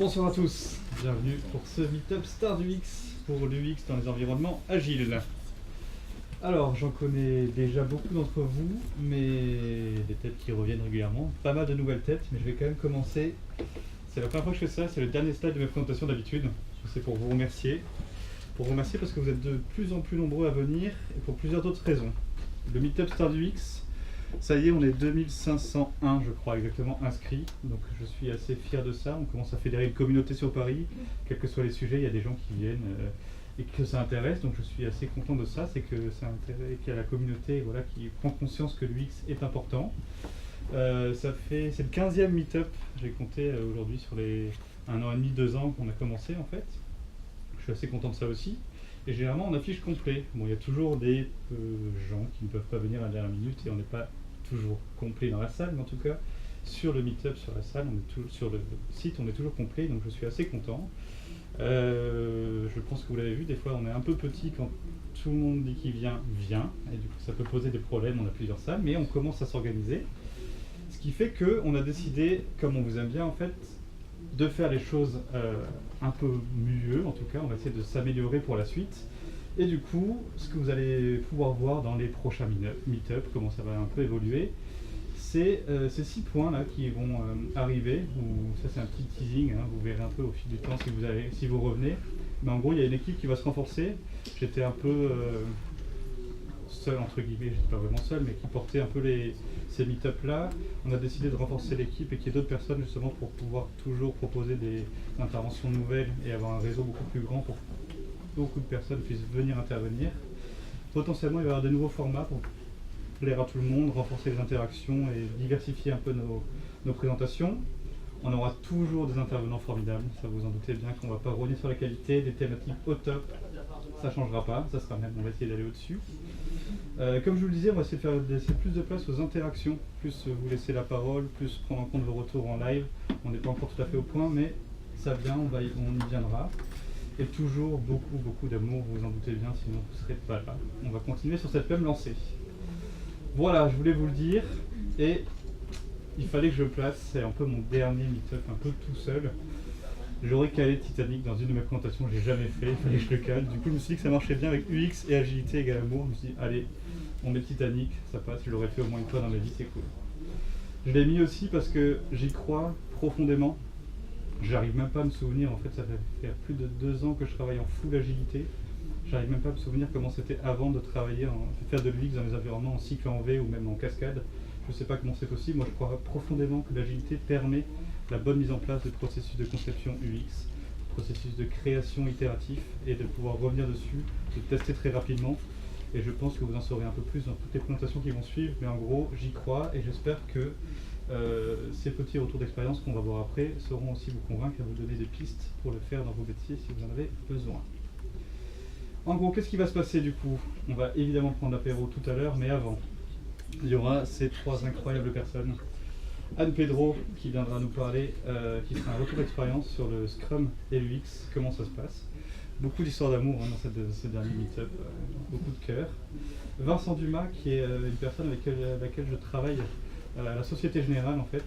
Bonsoir à tous, bienvenue pour ce meet-up Start UX pour l'UX dans les environnements agiles. Alors, j'en connais déjà beaucoup d'entre vous, mais des têtes qui reviennent régulièrement, pas mal de nouvelles têtes, mais je vais quand même commencer. C'est la première fois que je fais ça, c'est le dernier slide de mes présentations d'habitude. C'est pour vous remercier. Pour vous remercier parce que vous êtes de plus en plus nombreux à venir et pour plusieurs autres raisons. Le meet-up Start UX, ça y est, on est 2501, je crois, exactement inscrits. Donc je suis assez fier de ça. On commence à fédérer une communauté sur Paris. Quels que soient les sujets, il y a des gens qui viennent et que ça intéresse. Donc je suis assez content de ça. C'est que ça intéresse, qu'il y a la communauté voilà, qui prend conscience que l'UX est important. C'est le 15e meet-up, j'ai compté aujourd'hui sur les 1 an et demi, 2 ans qu'on a commencé en fait. Je suis assez content de ça aussi. Et généralement on affiche complet. Bon, il y a toujours des gens qui ne peuvent pas venir à la dernière minute et on n'est pas toujours complet dans la salle, mais en tout cas sur le meet-up, sur la salle, sur le site, on est toujours complet, donc je suis assez content. Je pense que vous l'avez vu, des fois on est un peu petit quand tout le monde dit qu'il vient, et du coup ça peut poser des problèmes, on a plusieurs salles, mais on commence à s'organiser. Ce qui fait qu'on a décidé, comme on vous aime bien en fait, de faire les choses un peu mieux, en tout cas on va essayer de s'améliorer pour la suite. Et du coup, ce que vous allez pouvoir voir dans les prochains meet-up, comment ça va un peu évoluer, c'est ces 6 points là qui vont arriver. Ça c'est un petit teasing, hein, vous verrez un peu au fil du temps si vous revenez. Mais en gros, il y a une équipe qui va se renforcer. J'étais un peu seul entre guillemets, j'étais pas vraiment seul, mais qui portait un peu ces meet-up là. On a décidé de renforcer l'équipe et qu'il y ait d'autres personnes justement pour pouvoir toujours proposer des interventions nouvelles et avoir un réseau beaucoup plus grand pour que beaucoup de personnes puissent venir intervenir. Potentiellement il va y avoir de nouveaux formats pour plaire à tout le monde, renforcer les interactions et diversifier un peu nos présentations. On aura toujours des intervenants formidables, ça vous en doutez bien qu'on ne va pas revenir sur la qualité, des thématiques au top, ça ne changera pas, ça sera même, on va essayer d'aller au-dessus. Comme je vous le disais, on va essayer de laisser plus de place aux interactions, plus vous laisser la parole, plus prendre en compte vos retours en live. On n'est pas encore tout à fait au point, mais ça vient, on y viendra. Et toujours beaucoup d'amour, vous vous en doutez bien, sinon vous ne serez pas là. On va continuer sur cette même lancée. Voilà, je voulais vous le dire, et il fallait que je le place, c'est un peu mon dernier meet-up, un peu tout seul. J'aurais calé Titanic dans une de mes présentations, je l'ai jamais fait, il fallait que je le cale. Du coup, je me suis dit que ça marchait bien avec UX et agilité égale amour. Je me suis dit, allez, on met Titanic, ça passe, je l'aurais fait au moins une fois dans ma vie, c'est cool. Je l'ai mis aussi parce que j'y crois profondément. J'arrive même pas à me souvenir, en fait, ça fait plus de 2 ans que je travaille en full agilité. J'arrive même pas à me souvenir comment c'était avant de travailler, faire de l'UX dans les environnements en cycle en V ou même en cascade. Je sais pas comment c'est possible, moi je crois profondément que l'agilité permet la bonne mise en place de processus de conception UX, processus de création itératif et de pouvoir revenir dessus, de tester très rapidement. Et je pense que vous en saurez un peu plus dans toutes les présentations qui vont suivre, mais en gros j'y crois et j'espère que ces petits retours d'expérience qu'on va voir après sauront aussi vous convaincre et vous donner des pistes pour le faire dans vos métiers si vous en avez besoin. En gros, qu'est-ce qui va se passer du coup? On va évidemment prendre l'apéro tout à l'heure, mais avant, il y aura ces 3 incroyables personnes. Anne Pedro qui viendra nous parler, qui sera un retour d'expérience sur le Scrum et l'UX, comment ça se passe. Beaucoup d'histoires d'amour hein, dans ce dernier meet-up, beaucoup de cœur. Vincent Dumas qui est une personne avec laquelle je travaille à la Société Générale en fait,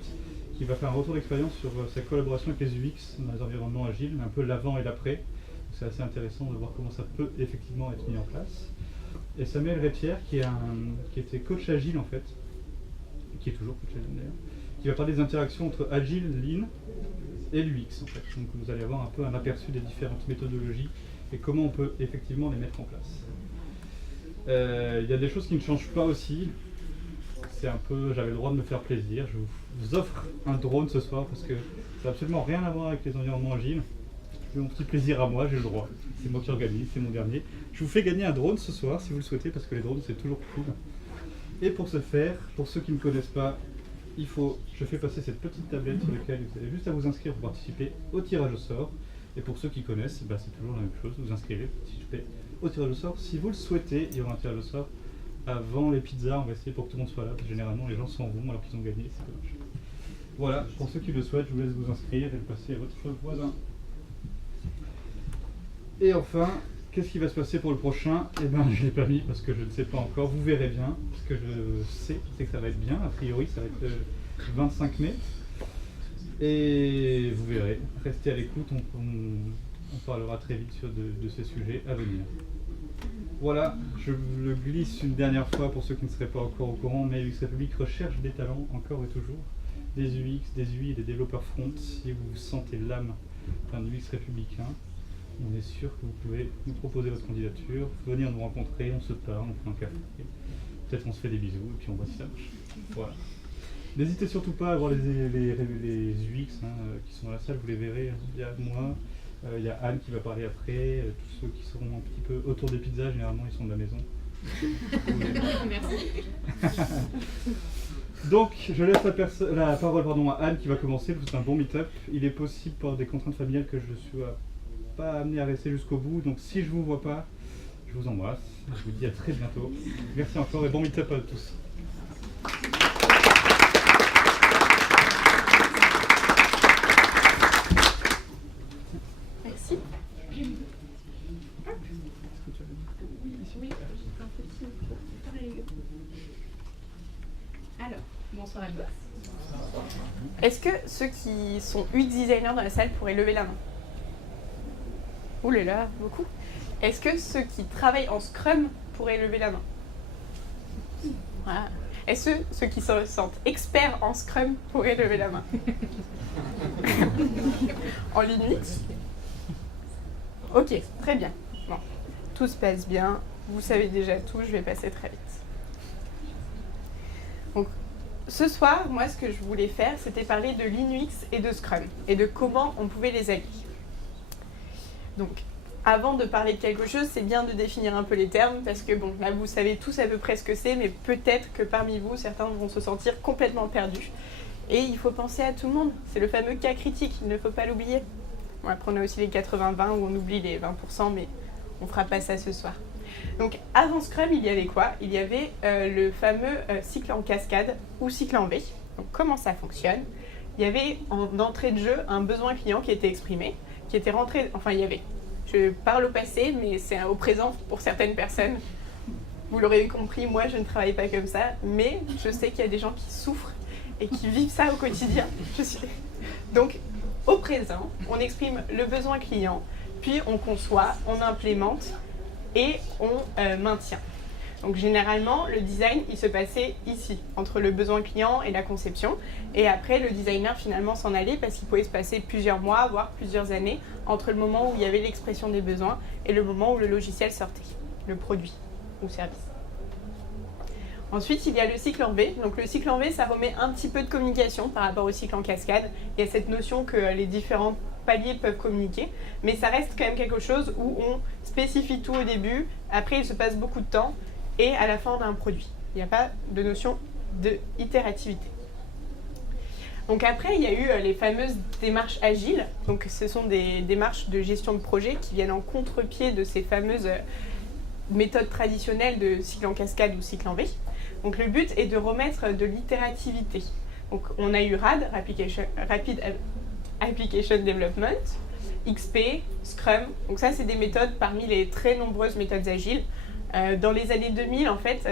qui va faire un retour d'expérience sur sa collaboration avec les UX dans les environnements agiles, un peu l'avant et l'après. C'est assez intéressant de voir comment ça peut effectivement être mis en place. Et Samuel Répierre qui était coach agile en fait, qui est toujours coach agile d'ailleurs, qui va parler des interactions entre agile, lean et l'UX en fait. Donc vous allez avoir un peu un aperçu des différentes méthodologies et comment on peut effectivement les mettre en place. Il y a des choses qui ne changent pas aussi. C'est un peu, j'avais le droit de me faire plaisir. Je vous offre un drone ce soir parce que ça n'a absolument rien à voir avec les environnements agiles. C'est mon petit plaisir à moi, j'ai le droit. C'est moi qui organise, c'est mon dernier. Je vous fais gagner un drone ce soir si vous le souhaitez parce que les drones c'est toujours cool. Et pour ce faire, pour ceux qui ne me connaissent pas, je fais passer cette petite tablette sur laquelle vous avez juste à vous inscrire pour participer au tirage au sort. Et pour ceux qui connaissent, c'est toujours la même chose, vous inscrivez au tirage au sort. Si vous le souhaitez, il y aura un tirage au sort avant les pizzas, on va essayer pour que tout le monde soit là. Généralement les gens s'en vont alors qu'ils ont gagné, c'est dommage. Voilà, pour ceux qui le souhaitent, je vous laisse vous inscrire et le passer à votre voisin. Et enfin, qu'est-ce qui va se passer pour le prochain? Eh ben, je ne l'ai pas mis parce que je ne sais pas encore. Vous verrez bien. Ce que je sais, c'est que ça va être bien. A priori, ça va être le 25 mai. Et vous verrez, restez à l'écoute, on parlera très vite de ces sujets à venir. Voilà, je le glisse une dernière fois pour ceux qui ne seraient pas encore au courant, mais UX République recherche des talents, encore et toujours, des UX, des UI et des développeurs front. Si vous sentez l'âme d'un UX républicain, on est sûr que vous pouvez nous proposer votre candidature, venir nous rencontrer, on se parle, on fait un café, peut-être on se fait des bisous et puis on voit si ça marche. Voilà. N'hésitez surtout pas à voir les UX qui sont dans la salle, vous les verrez. Il y a moi, il y a Anne qui va parler après, tous ceux qui seront un petit peu autour des pizzas, généralement ils sont de la maison. Merci. Donc, je laisse la parole à Anne qui va commencer, c'est un bon meet-up. Il est possible par des contraintes familiales que je ne sois pas amené à rester jusqu'au bout, donc si je ne vous vois pas, je vous embrasse. Je vous dis à très bientôt. Merci encore et bon meet-up à tous. Merci. Alors, bonsoir à tous. Est-ce que ceux qui sont UX designers dans la salle pourraient lever la main? Ouh là là, beaucoup. Est-ce que ceux qui travaillent en Scrum pourraient lever la main? Voilà. Est-ce que ceux qui se sentent experts en Scrum pourraient lever la main? En Linux? Ok, très bien. Bon, tout se passe bien. Vous savez déjà tout, je vais passer très vite. Donc, ce soir, moi, ce que je voulais faire, c'était parler de Linux et de Scrum, et de comment on pouvait les allier. Donc, avant de parler de quelque chose, c'est bien de définir un peu les termes, parce que, bon, là, vous savez tous à peu près ce que c'est, mais peut-être que parmi vous, certains vont se sentir complètement perdus. Et il faut penser à tout le monde. C'est le fameux cas critique, il ne faut pas l'oublier. Bon, après, on a aussi les 80-20, où on oublie les 20%, mais on ne fera pas ça ce soir. Donc, avant Scrum, il y avait quoi? Il y avait le fameux cycle en cascade ou cycle en V. Donc, comment ça fonctionne? Il y avait en entrée de jeu un besoin client qui était exprimé, qui était rentré... Enfin, il y avait. Je parle au passé, mais c'est au présent pour certaines personnes. Vous l'aurez compris, moi, je ne travaille pas comme ça, mais je sais qu'il y a des gens qui souffrent et qui vivent ça au quotidien. Donc, au présent, on exprime le besoin client, puis on conçoit, on implémente et on maintient. Donc généralement, le design, il se passait ici, entre le besoin client et la conception. Et après, le designer finalement s'en allait parce qu'il pouvait se passer plusieurs mois, voire plusieurs années, entre le moment où il y avait l'expression des besoins et le moment où le logiciel sortait, le produit ou service. Ensuite, il y a le cycle en V. Donc le cycle en V, ça remet un petit peu de communication par rapport au cycle en cascade. Il y a cette notion que les différents paliers peuvent communiquer, mais ça reste quand même quelque chose où on spécifie tout au début, après il se passe beaucoup de temps, et à la fin on a un produit. Il n'y a pas de notion d'itérativité. Donc après, il y a eu les fameuses démarches agiles. Donc ce sont des démarches de gestion de projet qui viennent en contre-pied de ces fameuses méthodes traditionnelles de cycle en cascade ou cycle en V. Donc le but est de remettre de l'itérativité. Donc on a eu RAD, Rapid Application Development, XP, Scrum. Donc ça, c'est des méthodes parmi les très nombreuses méthodes agiles. Dans les années 2000, en fait,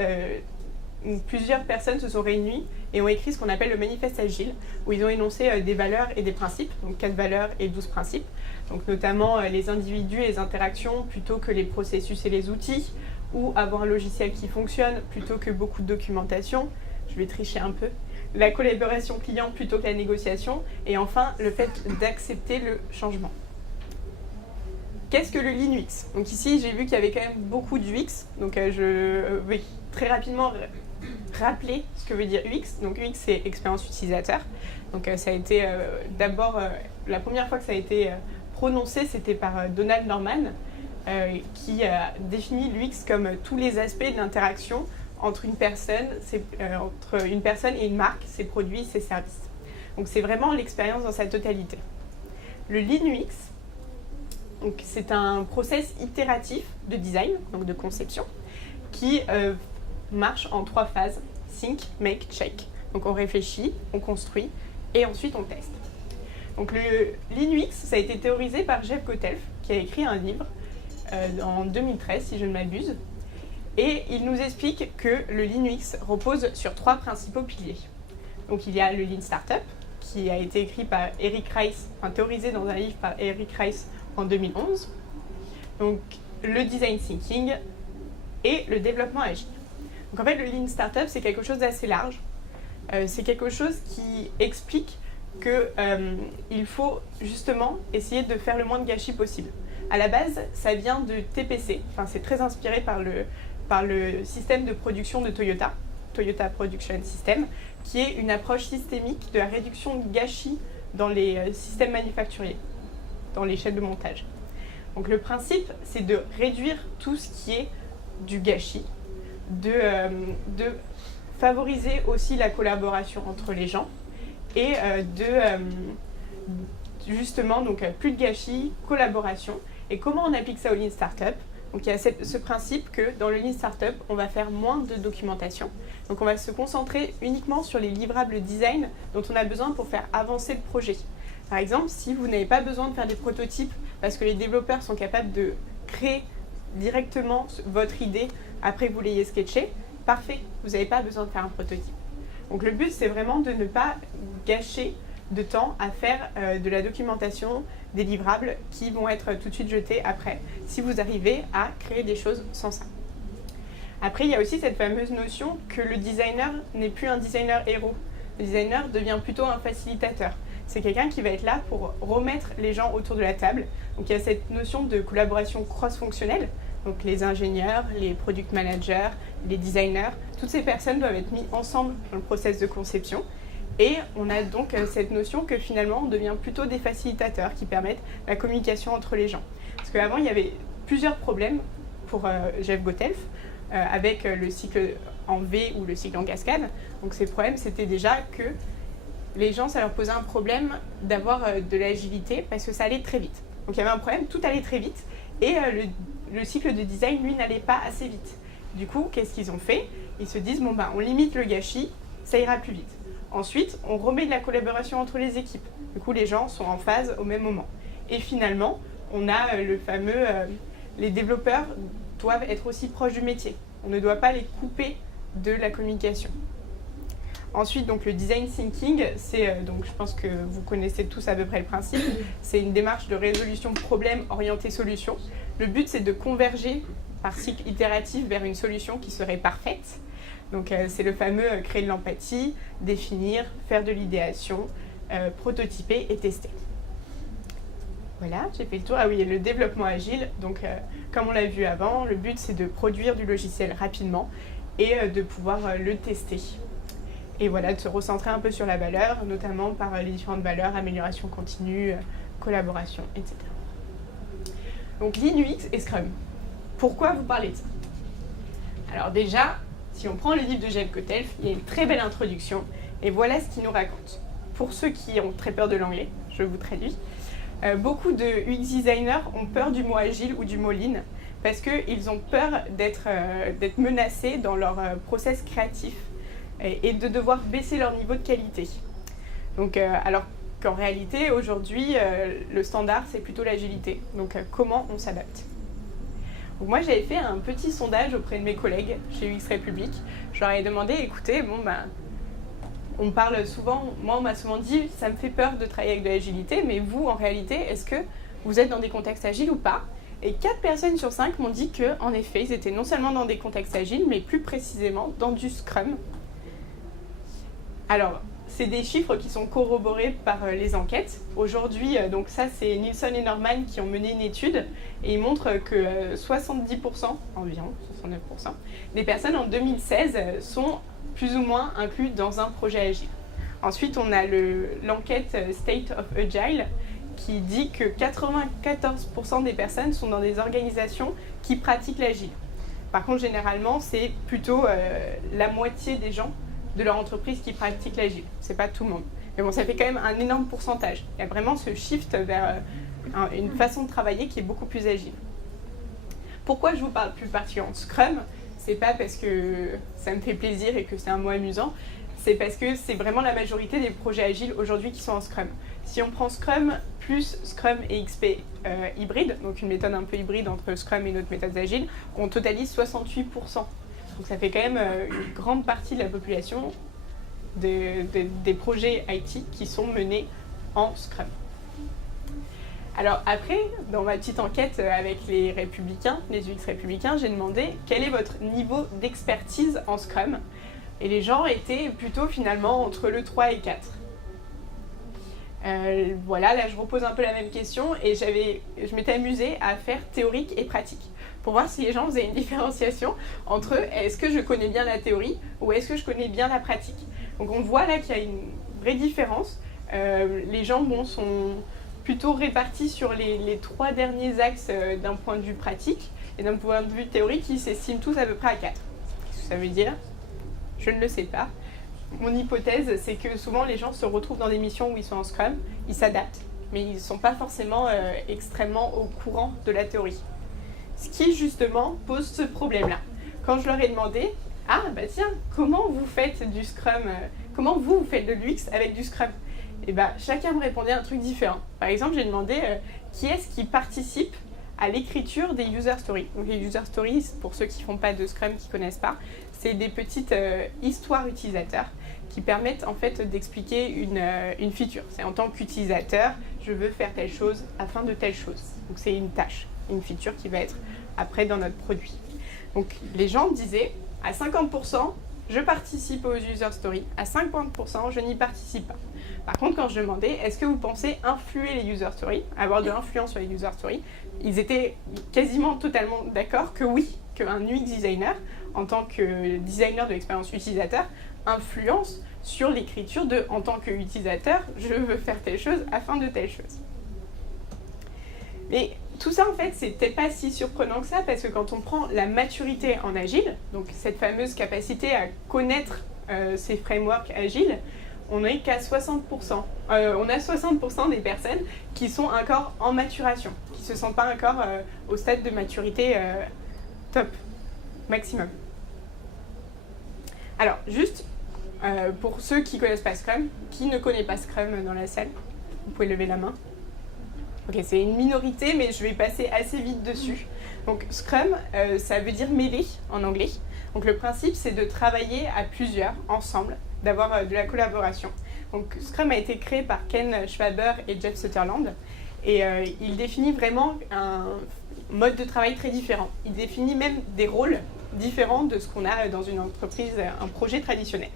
plusieurs personnes se sont réunies et ont écrit ce qu'on appelle le manifeste agile, où ils ont énoncé des valeurs et des principes, donc 4 valeurs et 12 principes. Donc notamment les individus et les interactions plutôt que les processus et les outils, ou avoir un logiciel qui fonctionne plutôt que beaucoup de documentation. Je vais tricher un peu. La collaboration client plutôt que la négociation, et enfin le fait d'accepter le changement. Qu'est-ce que le Linux? Donc ici, j'ai vu qu'il y avait quand même beaucoup d'UX, donc je vais très rapidement rappeler ce que veut dire UX. Donc UX, c'est expérience utilisateur. Donc ça a été d'abord, la première fois que ça a été prononcé, c'était par Donald Norman, qui a défini l'UX comme tous les aspects de l'interaction entre une personne et une marque, ses produits, ses services. Donc c'est vraiment l'expérience dans sa totalité. Le Linux, c'est un process itératif de design, donc de conception, qui marche en 3 phases: think, make, check. Donc on réfléchit, on construit et ensuite on teste. Donc le Linux, ça a été théorisé par Jeff Gothelf, qui a écrit un livre en 2013, si je ne m'abuse. Et il nous explique que le Linux repose sur 3 principaux piliers. Donc il y a le Lean Startup, qui a été écrit par Eric Rice, enfin théorisé dans un livre par Eric Rice en 2011. Donc le design thinking et le développement agile. Donc en fait, le Lean Startup, c'est quelque chose d'assez large. C'est quelque chose qui explique qu'il faut justement essayer de faire le moins de gâchis possible. À la base, ça vient de TPC, enfin, c'est très inspiré par le système de production de Toyota, Toyota Production System, qui est une approche systémique de la réduction de gâchis dans les systèmes manufacturiers, dans les chaînes de montage. Donc le principe, c'est de réduire tout ce qui est du gâchis, de favoriser aussi la collaboration entre les gens et justement donc plus de gâchis, collaboration. Et comment on applique ça au Lean Startup? Donc il y a ce principe que dans le Lean Startup, on va faire moins de documentation. Donc on va se concentrer uniquement sur les livrables design dont on a besoin pour faire avancer le projet. Par exemple, si vous n'avez pas besoin de faire des prototypes parce que les développeurs sont capables de créer directement votre idée après que vous l'ayez sketché, parfait, vous n'avez pas besoin de faire un prototype. Donc le but, c'est vraiment de ne pas gâcher de temps à faire de la documentation, des livrables qui vont être tout de suite jetés après, si vous arrivez à créer des choses sans ça. Après, il y a aussi cette fameuse notion que le designer n'est plus un designer héros. Le designer devient plutôt un facilitateur. C'est quelqu'un qui va être là pour remettre les gens autour de la table. Donc il y a cette notion de collaboration cross-fonctionnelle. Donc les ingénieurs, les product managers, les designers, toutes ces personnes doivent être mises ensemble dans le process de conception. Et on a donc cette notion que finalement on devient plutôt des facilitateurs qui permettent la communication entre les gens. Parce qu'avant il y avait plusieurs problèmes pour Jeff Gotelf avec le cycle en V ou le cycle en cascade. Donc ces problèmes, c'était déjà que les gens, ça leur posait un problème d'avoir de l'agilité parce que ça allait très vite. Donc il y avait un problème, tout allait très vite et le cycle de design, lui, n'allait pas assez vite. Du coup, qu'est-ce qu'ils ont fait? Ils se disent, bon, on limite le gâchis, ça ira plus vite. Ensuite, on remet de la collaboration entre les équipes. Du coup, les gens sont en phase au même moment. Et finalement, on a le fameux... les développeurs doivent être aussi proches du métier. On ne doit pas les couper de la communication. Ensuite, donc, le design thinking, c'est, donc, je pense que vous connaissez tous à peu près le principe, c'est une démarche de résolution de problèmes orientée solution. Le but, c'est de converger par cycle itératif vers une solution qui serait parfaite. Donc, c'est le fameux créer de l'empathie, définir, faire de l'idéation, prototyper et tester. Voilà, j'ai fait le tour. Ah oui, et le développement agile, donc comme on l'a vu avant, le but, c'est de produire du logiciel rapidement et de pouvoir le tester. Et voilà, de se recentrer un peu sur la valeur, notamment par les différentes valeurs, amélioration continue, collaboration, etc. Donc Lean UX et Scrum. Pourquoi vous parlez de ça? Alors déjà, si on prend le livre de Jeff Gotelf, il y a une très belle introduction, et voilà ce qu'il nous raconte. Pour ceux qui ont très peur de l'anglais, je vous traduis. Beaucoup de UX designers ont peur du mot agile ou du mot Lean, parce qu'ils ont peur d'être menacés dans leur process créatif, et de devoir baisser leur niveau de qualité. Donc, alors qu'en réalité, aujourd'hui, le standard, c'est plutôt l'agilité. Donc, comment on s'adapte? Donc, moi, j'avais fait un petit sondage auprès de mes collègues chez UX République. Je leur ai demandé, écoutez, on parle souvent, moi, on m'a souvent dit, ça me fait peur de travailler avec de l'agilité, mais vous, en réalité, est-ce que vous êtes dans des contextes agiles ou pas? Et 4 personnes sur 5 m'ont dit qu'en effet, ils étaient non seulement dans des contextes agiles, mais plus précisément dans du Scrum. Alors, c'est des chiffres qui sont corroborés par les enquêtes. Aujourd'hui, donc ça, c'est Nielsen et Norman qui ont mené une étude et ils montrent que 70%, environ 69%, des personnes en 2016 sont plus ou moins inclus dans un projet agile. Ensuite, on a l'enquête State of Agile qui dit que 94% des personnes sont dans des organisations qui pratiquent l'agile. Par contre, généralement, c'est plutôt la moitié des gens de leur entreprise qui pratiquent l'agile. C'est pas tout le monde. Mais bon, ça fait quand même un énorme pourcentage. Il y a vraiment ce shift vers une façon de travailler qui est beaucoup plus agile. Pourquoi je vous parle plus particulièrement de Scrum? C'est pas parce que ça me fait plaisir et que c'est un mot amusant, c'est parce que c'est vraiment la majorité des projets agiles aujourd'hui qui sont en Scrum. Si on prend Scrum plus Scrum et XP hybride, donc une méthode un peu hybride entre Scrum et notre méthode agile, on totalise 68%. Donc ça fait quand même une grande partie de la population des projets IT qui sont menés en Scrum. Alors après, dans ma petite enquête avec les républicains, les UX républicains, j'ai demandé quel est votre niveau d'expertise en Scrum. Et les gens étaient plutôt finalement entre le 3 et 4. Voilà, là je repose un peu la même question et je m'étais amusée à faire théorique et pratique pour voir si les gens faisaient une différenciation entre est-ce que je connais bien la théorie ou est-ce que je connais bien la pratique. Donc on voit là qu'il y a une vraie différence. Les gens sont plutôt répartis sur les 3 derniers axes d'un point de vue pratique et d'un point de vue théorique, ils s'estiment tous à peu près à 4. Qu'est-ce que ça veut dire ? Je ne le sais pas. Mon hypothèse, c'est que souvent les gens se retrouvent dans des missions où ils sont en Scrum, ils s'adaptent, mais ils ne sont pas forcément extrêmement au courant de la théorie. Ce qui justement pose ce problème-là. Quand je leur ai demandé, ah bah tiens, comment vous faites du Scrum, comment vous faites de l'UX avec du Scrum ? Et bah chacun me répondait un truc différent. Par exemple, j'ai demandé qui est-ce qui participe à l'écriture des user stories. Donc les user stories, pour ceux qui ne font pas de Scrum, qui ne connaissent pas, c'est des petites histoires utilisateurs qui permettent en fait d'expliquer une feature. C'est en tant qu'utilisateur, je veux faire telle chose afin de telle chose. Donc c'est une tâche, une feature qui va être après dans notre produit. Donc les gens disaient à 50%, je participe aux user stories, à 50%, je n'y participe pas. Par contre, quand je demandais, est-ce que vous pensez influer les user stories, avoir de l'influence sur les user stories, ils étaient quasiment totalement d'accord que oui, qu'un UX designer, en tant que designer de l'expérience utilisateur, influence sur l'écriture de, en tant qu'utilisateur, je veux faire telle chose afin de telle chose. Mais tout ça, en fait, c'est peut-être pas si surprenant que ça, parce que quand on prend la maturité en agile, donc cette fameuse capacité à connaître ces frameworks agiles, on n'est qu'à 60%. On a 60% des personnes qui sont encore en maturation, qui ne se sentent pas encore au stade de maturité top, maximum. Alors, juste pour ceux qui ne connaissent pas Scrum, qui ne connaît pas Scrum dans la salle ? Vous pouvez lever la main. Ok, c'est une minorité, mais je vais passer assez vite dessus. Donc, Scrum, ça veut dire mêler en anglais. Donc, le principe, c'est de travailler à plusieurs, ensemble, d'avoir de la collaboration. Donc, Scrum a été créé par Ken Schwaber et Jeff Sutherland. Et il définit vraiment un mode de travail très différent. Il définit même des rôles différents de ce qu'on a dans une entreprise, un projet traditionnel.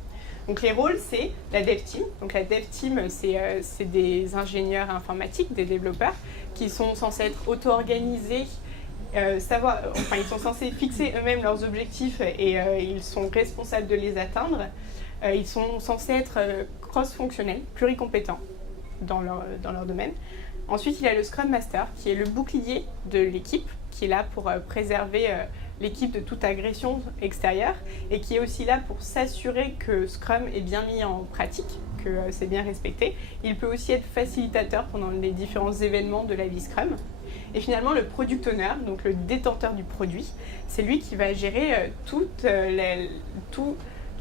Donc les rôles, c'est la dev team. Donc la dev team, c'est des ingénieurs informatiques, des développeurs, qui sont censés être auto-organisés, ils sont censés fixer eux-mêmes leurs objectifs et ils sont responsables de les atteindre. Ils sont censés être cross-fonctionnels, pluricompétents dans leur domaine. Ensuite, il y a le Scrum Master, qui est le bouclier de l'équipe, qui est là pour préserver l'équipe de toute agression extérieure et qui est aussi là pour s'assurer que Scrum est bien mis en pratique, que c'est bien respecté. Il peut aussi être facilitateur pendant les différents événements de la vie Scrum. Et finalement, le Product Owner, donc le détenteur du produit, c'est lui qui va gérer toute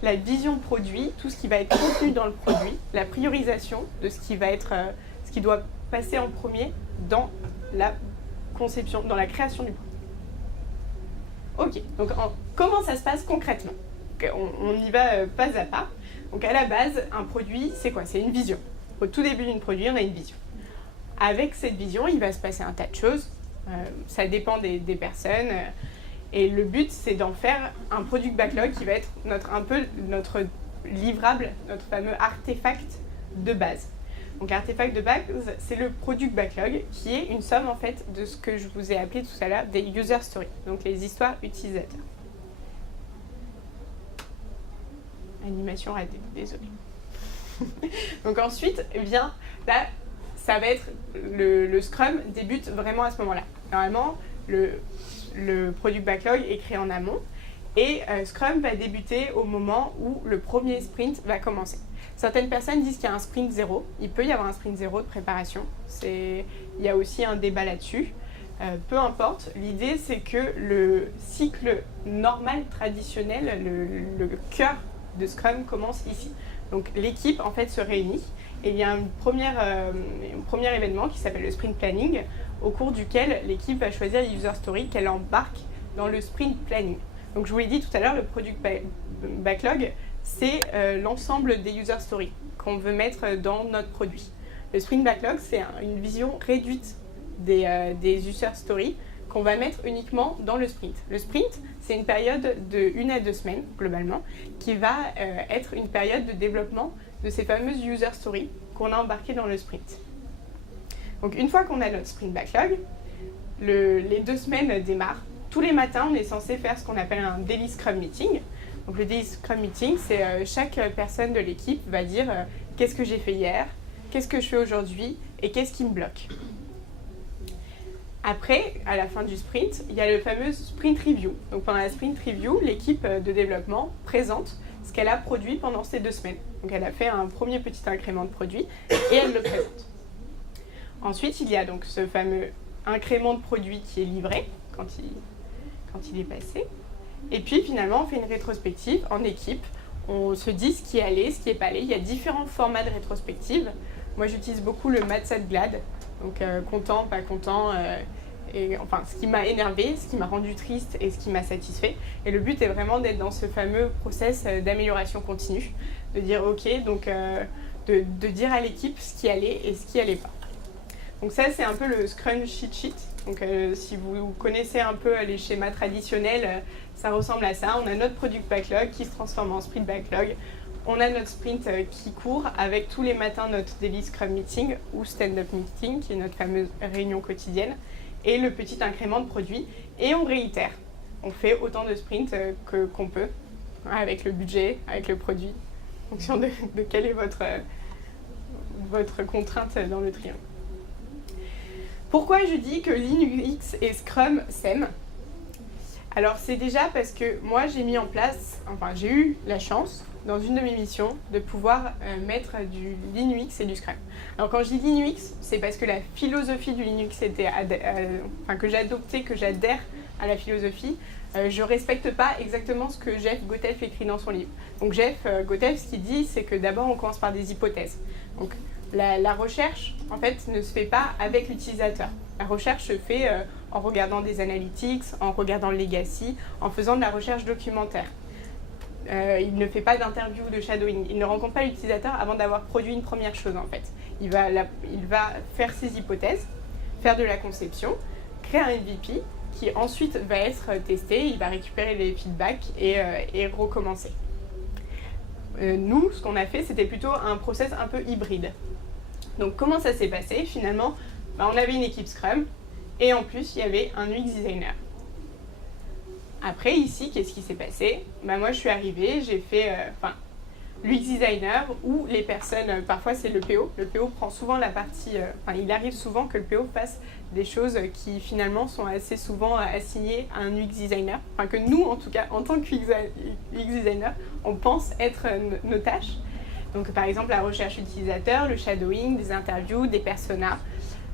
la vision produit, tout ce qui va être contenu dans le produit, la priorisation de ce qui va être, ce qui doit passer en premier dans la conception, dans la création du produit. Ok, donc comment ça se passe concrètement ? On y va pas à pas. Donc à la base, un produit, c'est quoi ? C'est une vision. Au tout début d'un produit, on a une vision. Avec cette vision, il va se passer un tas de choses. Ça dépend des personnes. Et le but, c'est d'en faire un product backlog qui va être notre livrable, notre fameux artefact de base. Donc artefact de base, c'est le product backlog qui est une somme en fait de ce que je vous ai appelé tout à l'heure des user stories, donc les histoires utilisateurs. Animation ratée, désolée. Donc ensuite, eh bien, là, ça va être le Scrum débute vraiment à ce moment-là. Normalement, le product backlog est créé en amont et Scrum va débuter au moment où le premier sprint va commencer. Certaines personnes disent qu'il y a un sprint 0. Il peut y avoir un sprint 0 de préparation. Il y a aussi un débat là-dessus. Peu importe. L'idée, c'est que le cycle normal, traditionnel, le cœur de Scrum commence ici. Donc l'équipe, en fait, se réunit. Et il y a un premier événement qui s'appelle le sprint planning, au cours duquel l'équipe va choisir les user stories qu'elle embarque dans le sprint planning. Donc je vous l'ai dit tout à l'heure, le product backlog, c'est l'ensemble des user stories qu'on veut mettre dans notre produit. Le sprint backlog, c'est une vision réduite des user stories qu'on va mettre uniquement dans le sprint. Le sprint, c'est une période de 1 à 2 semaines, globalement, qui va être une période de développement de ces fameuses user stories qu'on a embarquées dans le sprint. Donc une fois qu'on a notre sprint backlog, les 2 semaines démarrent. Tous les matins, on est censé faire ce qu'on appelle un daily scrum meeting. Donc le daily scrum meeting, c'est chaque personne de l'équipe va dire qu'est-ce que j'ai fait hier, qu'est-ce que je fais aujourd'hui et qu'est-ce qui me bloque. Après, à la fin du sprint, il y a le fameux sprint review. Donc pendant la sprint review, l'équipe de développement présente ce qu'elle a produit pendant ces 2 semaines. Donc elle a fait un premier petit incrément de produit et elle le présente. Ensuite, il y a donc ce fameux incrément de produit qui est livré quand il est passé. Et puis finalement, on fait une rétrospective en équipe. On se dit ce qui est allé, ce qui n'est pas allé. Il y a différents formats de rétrospective. Moi, j'utilise beaucoup le Mad Sad Glad. Donc content, pas content, et enfin ce qui m'a énervé, ce qui m'a rendu triste et ce qui m'a satisfait. Et le but est vraiment d'être dans ce fameux process d'amélioration continue, de dire ok, donc de dire à l'équipe ce qui allait et ce qui allait pas. Donc ça c'est un peu le Scrum cheat sheet. Donc si vous connaissez un peu les schémas traditionnels, ça ressemble à ça. On a notre product backlog qui se transforme en sprint backlog. On a notre sprint qui court avec tous les matins notre daily scrum meeting ou stand-up meeting, qui est notre fameuse réunion quotidienne, et le petit incrément de produit. Et on réitère. On fait autant de sprints qu'on peut, avec le budget, avec le produit, en fonction de quelle est votre contrainte dans le triangle. Pourquoi je dis que Lean UX et Scrum s'aiment ? Alors c'est déjà parce que moi j'ai eu la chance dans une de mes missions de pouvoir mettre du Lean UX et du Scrum. Alors quand je dis Lean UX, c'est parce que la philosophie du Lean UX que j'ai adoptée, que j'adhère à la philosophie. Je ne respecte pas exactement ce que Jeff Goteff écrit dans son livre. Donc Jeff Goteff, ce qu'il dit, c'est que d'abord on commence par des hypothèses. Donc la recherche, en fait, ne se fait pas avec l'utilisateur. La recherche se fait en regardant des analytics, en regardant le legacy, en faisant de la recherche documentaire. Il ne fait pas d'interview ou de shadowing. Il ne rencontre pas l'utilisateur avant d'avoir produit une première chose, en fait. Il va faire ses hypothèses, faire de la conception, créer un MVP qui ensuite va être testé, il va récupérer les feedbacks et recommencer. Nous, ce qu'on a fait, c'était plutôt un process un peu hybride. Donc comment ça s'est passé ? Finalement, on avait une équipe Scrum et en plus, il y avait un UX designer. Après, ici, qu'est-ce qui s'est passé ? Moi, je suis arrivée, j'ai fait l'UX designer ou les personnes, parfois c'est le PO. Le PO prend souvent la partie, il arrive souvent que le PO fasse des choses qui finalement sont assez souvent assignées à un UX designer. Enfin, que nous, en tout cas, en tant que UX designer, on pense être nos tâches. Donc par exemple, la recherche utilisateur, le shadowing, des interviews, des personas.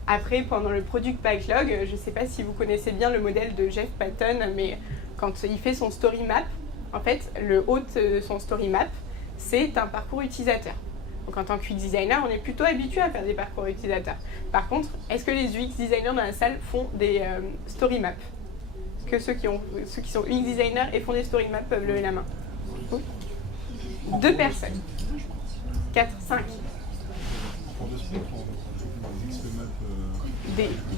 Après, pendant le product backlog, je ne sais pas si vous connaissez bien le modèle de Jeff Patton, mais quand il fait son story map, en fait, le haut de son story map, c'est un parcours utilisateur. Donc en tant que UX designer, on est plutôt habitué à faire des parcours utilisateurs. Par contre, est-ce que les UX designers dans la salle font des story maps ? Est-ce que ceux qui sont UX designers et font des story maps peuvent lever la main ? Oui. 2 personnes. 4, 5.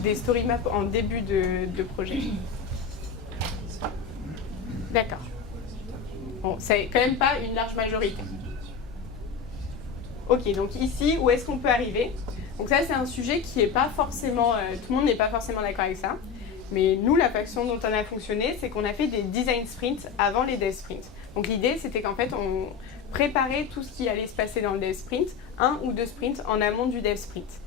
Des story maps en début de projet. D'accord. Bon, c'est quand même pas une large majorité. Ok, donc ici, où est-ce qu'on peut arriver ? Donc ça, c'est un sujet qui n'est pas forcément... tout le monde n'est pas forcément d'accord avec ça. Mais nous, la façon dont on a fonctionné, c'est qu'on a fait des design sprints avant les dev sprints. Donc l'idée, c'était qu'en fait, on préparait tout ce qui allait se passer dans le dev sprint, 1 ou 2 sprints en amont du dev sprint.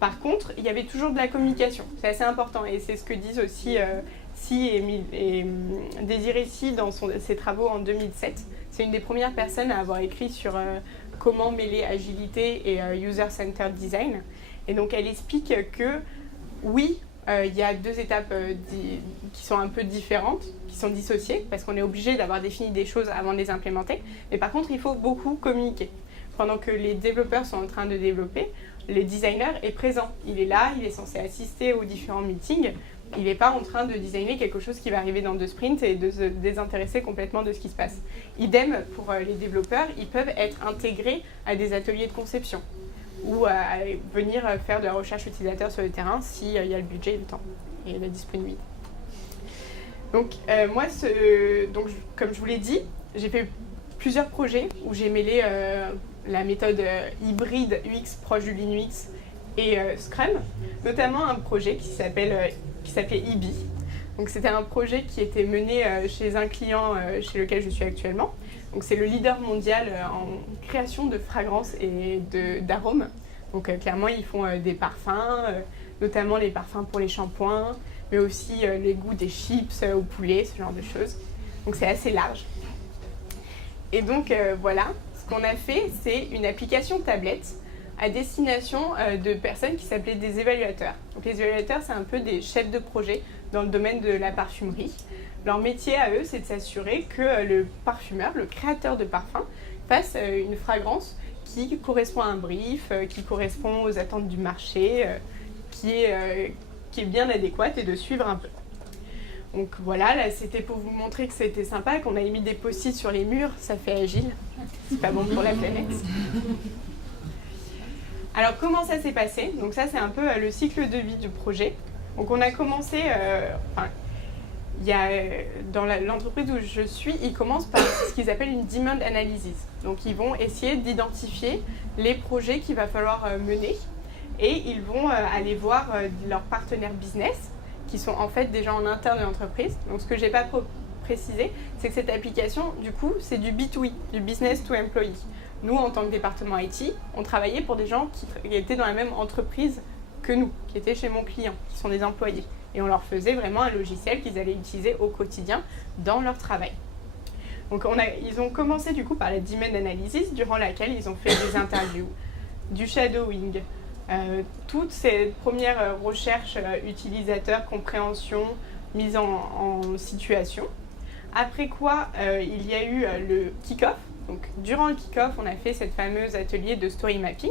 Par contre, il y avait toujours de la communication. C'est assez important et c'est ce que disent aussi Si et Désiré Si dans ses travaux en 2007. C'est une des premières personnes à avoir écrit sur comment mêler agilité et user-centered design. Et donc, elle explique que oui, il y a 2 étapes qui sont un peu différentes, qui sont dissociées, parce qu'on est obligé d'avoir défini des choses avant de les implémenter. Mais par contre, il faut beaucoup communiquer. Pendant que les développeurs sont en train de développer, le designer est présent. Il est là, il est censé assister aux différents meetings. Il n'est pas en train de designer quelque chose qui va arriver dans 2 sprints et de se désintéresser complètement de ce qui se passe. Idem pour les développeurs, ils peuvent être intégrés à des ateliers de conception ou à venir faire de la recherche utilisateur sur le terrain s'il y a le budget et le temps et la disponibilité. Donc comme je vous l'ai dit, j'ai fait plusieurs projets où j'ai mêlé la méthode hybride UX proche du Linux et Scrum, notamment un projet qui s'appelait IBI. Donc c'était un projet qui était mené chez un client chez lequel je suis actuellement. Donc c'est le leader mondial en création de fragrances et d'arômes. Donc clairement ils font des parfums, notamment les parfums pour les shampoings, mais aussi les goûts des chips au poulet, ce genre de choses. Donc c'est assez large. Et donc voilà, ce qu'on a fait, c'est une application tablette à destination de personnes qui s'appelaient des évaluateurs. Donc les évaluateurs, c'est un peu des chefs de projet dans le domaine de la parfumerie. Leur métier à eux, c'est de s'assurer que le parfumeur, le créateur de parfum, fasse une fragrance qui correspond à un brief, qui correspond aux attentes du marché, qui est bien adéquate et de suivre un peu. Donc voilà, là c'était pour vous montrer que c'était sympa, qu'on a mis des post-it sur les murs, ça fait agile, c'est pas bon pour la planète. Alors comment ça s'est passé? Donc ça c'est un peu le cycle de vie du projet. Donc on a commencé, dans l'entreprise où je suis, ils commencent par ce qu'ils appellent une demand analysis. Donc ils vont essayer d'identifier les projets qu'il va falloir mener et ils vont aller voir leurs partenaires business qui sont en fait déjà en interne de l'entreprise. Donc ce que je n'ai pas précisé, c'est que cette application, du coup, c'est du B2E, du business to employee. Nous, en tant que département IT, on travaillait pour des gens qui étaient dans la même entreprise que nous, qui étaient chez mon client, qui sont des employés. Et on leur faisait vraiment un logiciel qu'ils allaient utiliser au quotidien dans leur travail. Donc ils ont commencé du coup par la demand analysis, durant laquelle ils ont fait des interviews, du shadowing, toutes ces premières recherches utilisateurs, compréhension, mise en situation. Après quoi, il y a eu le kick-off. Donc, durant le kick-off, on a fait cette fameuse atelier de story mapping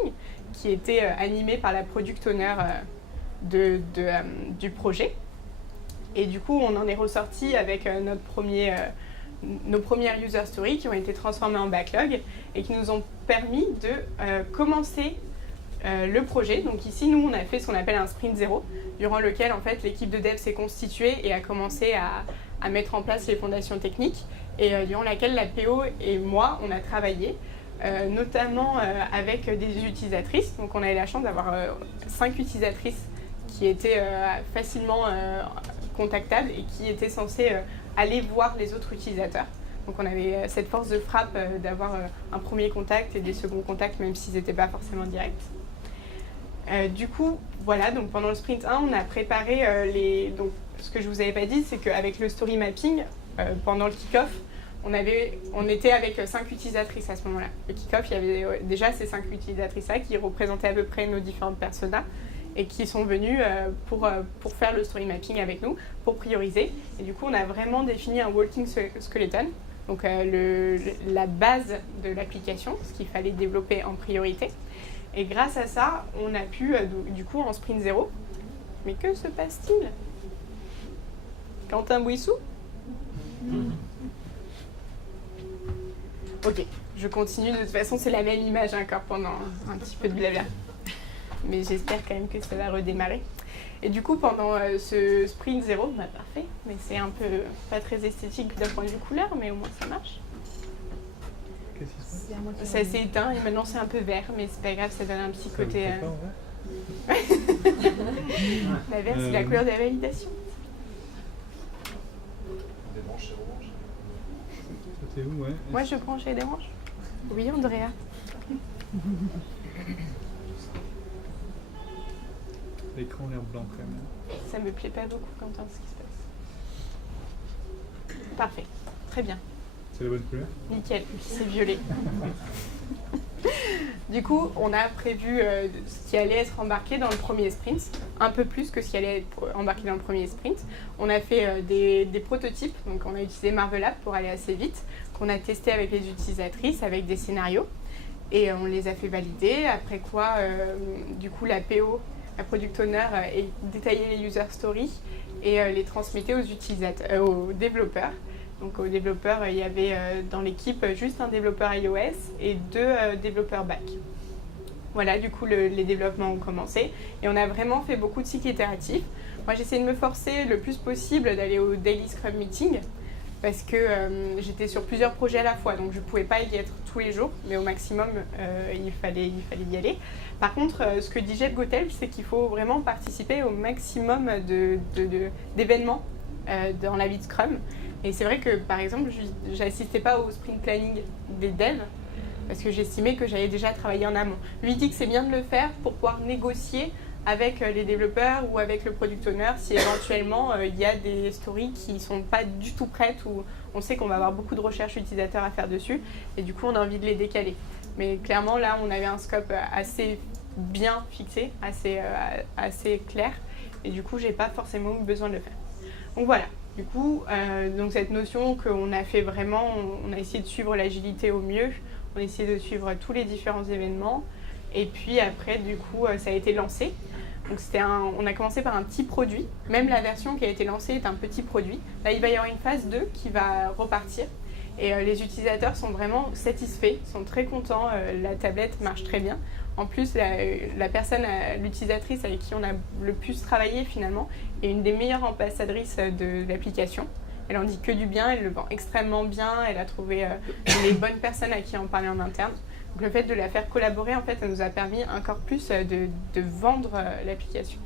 qui était animé par la product owner du projet. Et du coup, on en est ressorti avec nos premières user stories qui ont été transformées en backlog et qui nous ont permis de commencer le projet. Donc ici, nous, on a fait ce qu'on appelle un sprint 0, durant lequel, en fait, l'équipe de dev s'est constituée et a commencé à mettre en place les fondations techniques et durant laquelle la PO et moi, on a travaillé, notamment avec des utilisatrices. Donc on a eu la chance d'avoir 5 utilisatrices qui étaient facilement contactables et qui étaient censées aller voir les autres utilisateurs. Donc on avait cette force de frappe d'avoir un premier contact et des seconds contacts, même s'ils n'étaient pas forcément directs. Du coup, voilà, donc pendant le sprint 1, on a préparé donc, ce que je ne vous avais pas dit, c'est qu'avec le story mapping, pendant le kick-off, on était avec 5 utilisatrices à ce moment-là. Le kick-off, il y avait déjà ces 5 utilisatrices-là qui représentaient à peu près nos différentes personas et qui sont venues pour faire le story mapping avec nous, pour prioriser. Et du coup, on a vraiment défini un walking skeleton, donc la base de l'application, ce qu'il fallait développer en priorité. Et grâce à ça, on a pu, du coup, en sprint 0, mais que se passe-t-il? Quentin Bouissou? Ok, je continue, de toute façon, c'est la même image encore pendant un petit peu de blabla. Mais j'espère quand même que ça va redémarrer. Et du coup, pendant ce sprint 0, bah parfait, mais c'est un peu pas très esthétique d'un point de vue couleur, mais au moins ça marche. Ça s'est éteint et maintenant c'est un peu vert, mais c'est pas grave, ça donne un petit côté. La vert, c'est la couleur de la validation. Des branches et rebranches. C'était où, ouais? Moi, je branchais des branches. Oui, Andrea. L'écran a l'air blanc quand même. Ça me plaît pas beaucoup, Quentin, ce qui se passe. Parfait, très bien. C'est la bonne couleur? Nickel, c'est violet. Du coup, on a prévu ce qui allait être embarqué dans le premier sprint, un peu plus que ce qui allait être embarqué dans le premier sprint. On a fait des prototypes, donc on a utilisé Marvel App pour aller assez vite, qu'on a testé avec les utilisatrices, avec des scénarios. et on les a fait valider, après quoi du coup la PO, la Product Owner, détaillait les user stories et les transmettait aux utilisateurs, aux développeurs. Donc aux développeurs, il y avait dans l'équipe juste un développeur iOS et 2 développeurs back. Voilà, du coup les développements ont commencé et on a vraiment fait beaucoup de cycles itératifs. Moi j'ai essayé de me forcer le plus possible d'aller au Daily Scrum Meeting parce que j'étais sur plusieurs projets à la fois, donc je ne pouvais pas y être tous les jours, mais au maximum il fallait y aller. Par contre, ce que dit Jeff Gothelf, c'est qu'il faut vraiment participer au maximum d'événements dans la vie de Scrum. Et c'est vrai que par exemple, je n'assistais pas au sprint planning des devs, parce que j'estimais que j'allais déjà travailler en amont. Lui dit que c'est bien de le faire pour pouvoir négocier avec les développeurs ou avec le product owner si éventuellement il y a des stories qui ne sont pas du tout prêtes ou on sait qu'on va avoir beaucoup de recherches utilisateurs à faire dessus et du coup on a envie de les décaler. Mais clairement là on avait un scope assez bien fixé, assez clair et du coup j'ai pas forcément eu besoin de le faire. Donc voilà. Du coup, donc cette notion qu'on a fait vraiment, on a essayé de suivre l'agilité au mieux, on a essayé de suivre tous les différents événements, et puis après, du coup, ça a été lancé. Donc on a commencé par un petit produit, même la version qui a été lancée est un petit produit. Là, il va y avoir une phase 2 qui va repartir, et les utilisateurs sont vraiment satisfaits, sont très contents, la tablette marche très bien. En plus, la personne, l'utilisatrice avec qui on a le plus travaillé finalement, est une des meilleures ambassadrices de l'application. Elle en dit que du bien, elle le vend extrêmement bien, elle a trouvé les bonnes personnes à qui en parler en interne. Donc le fait de la faire collaborer, en fait, ça nous a permis encore plus de vendre l'application.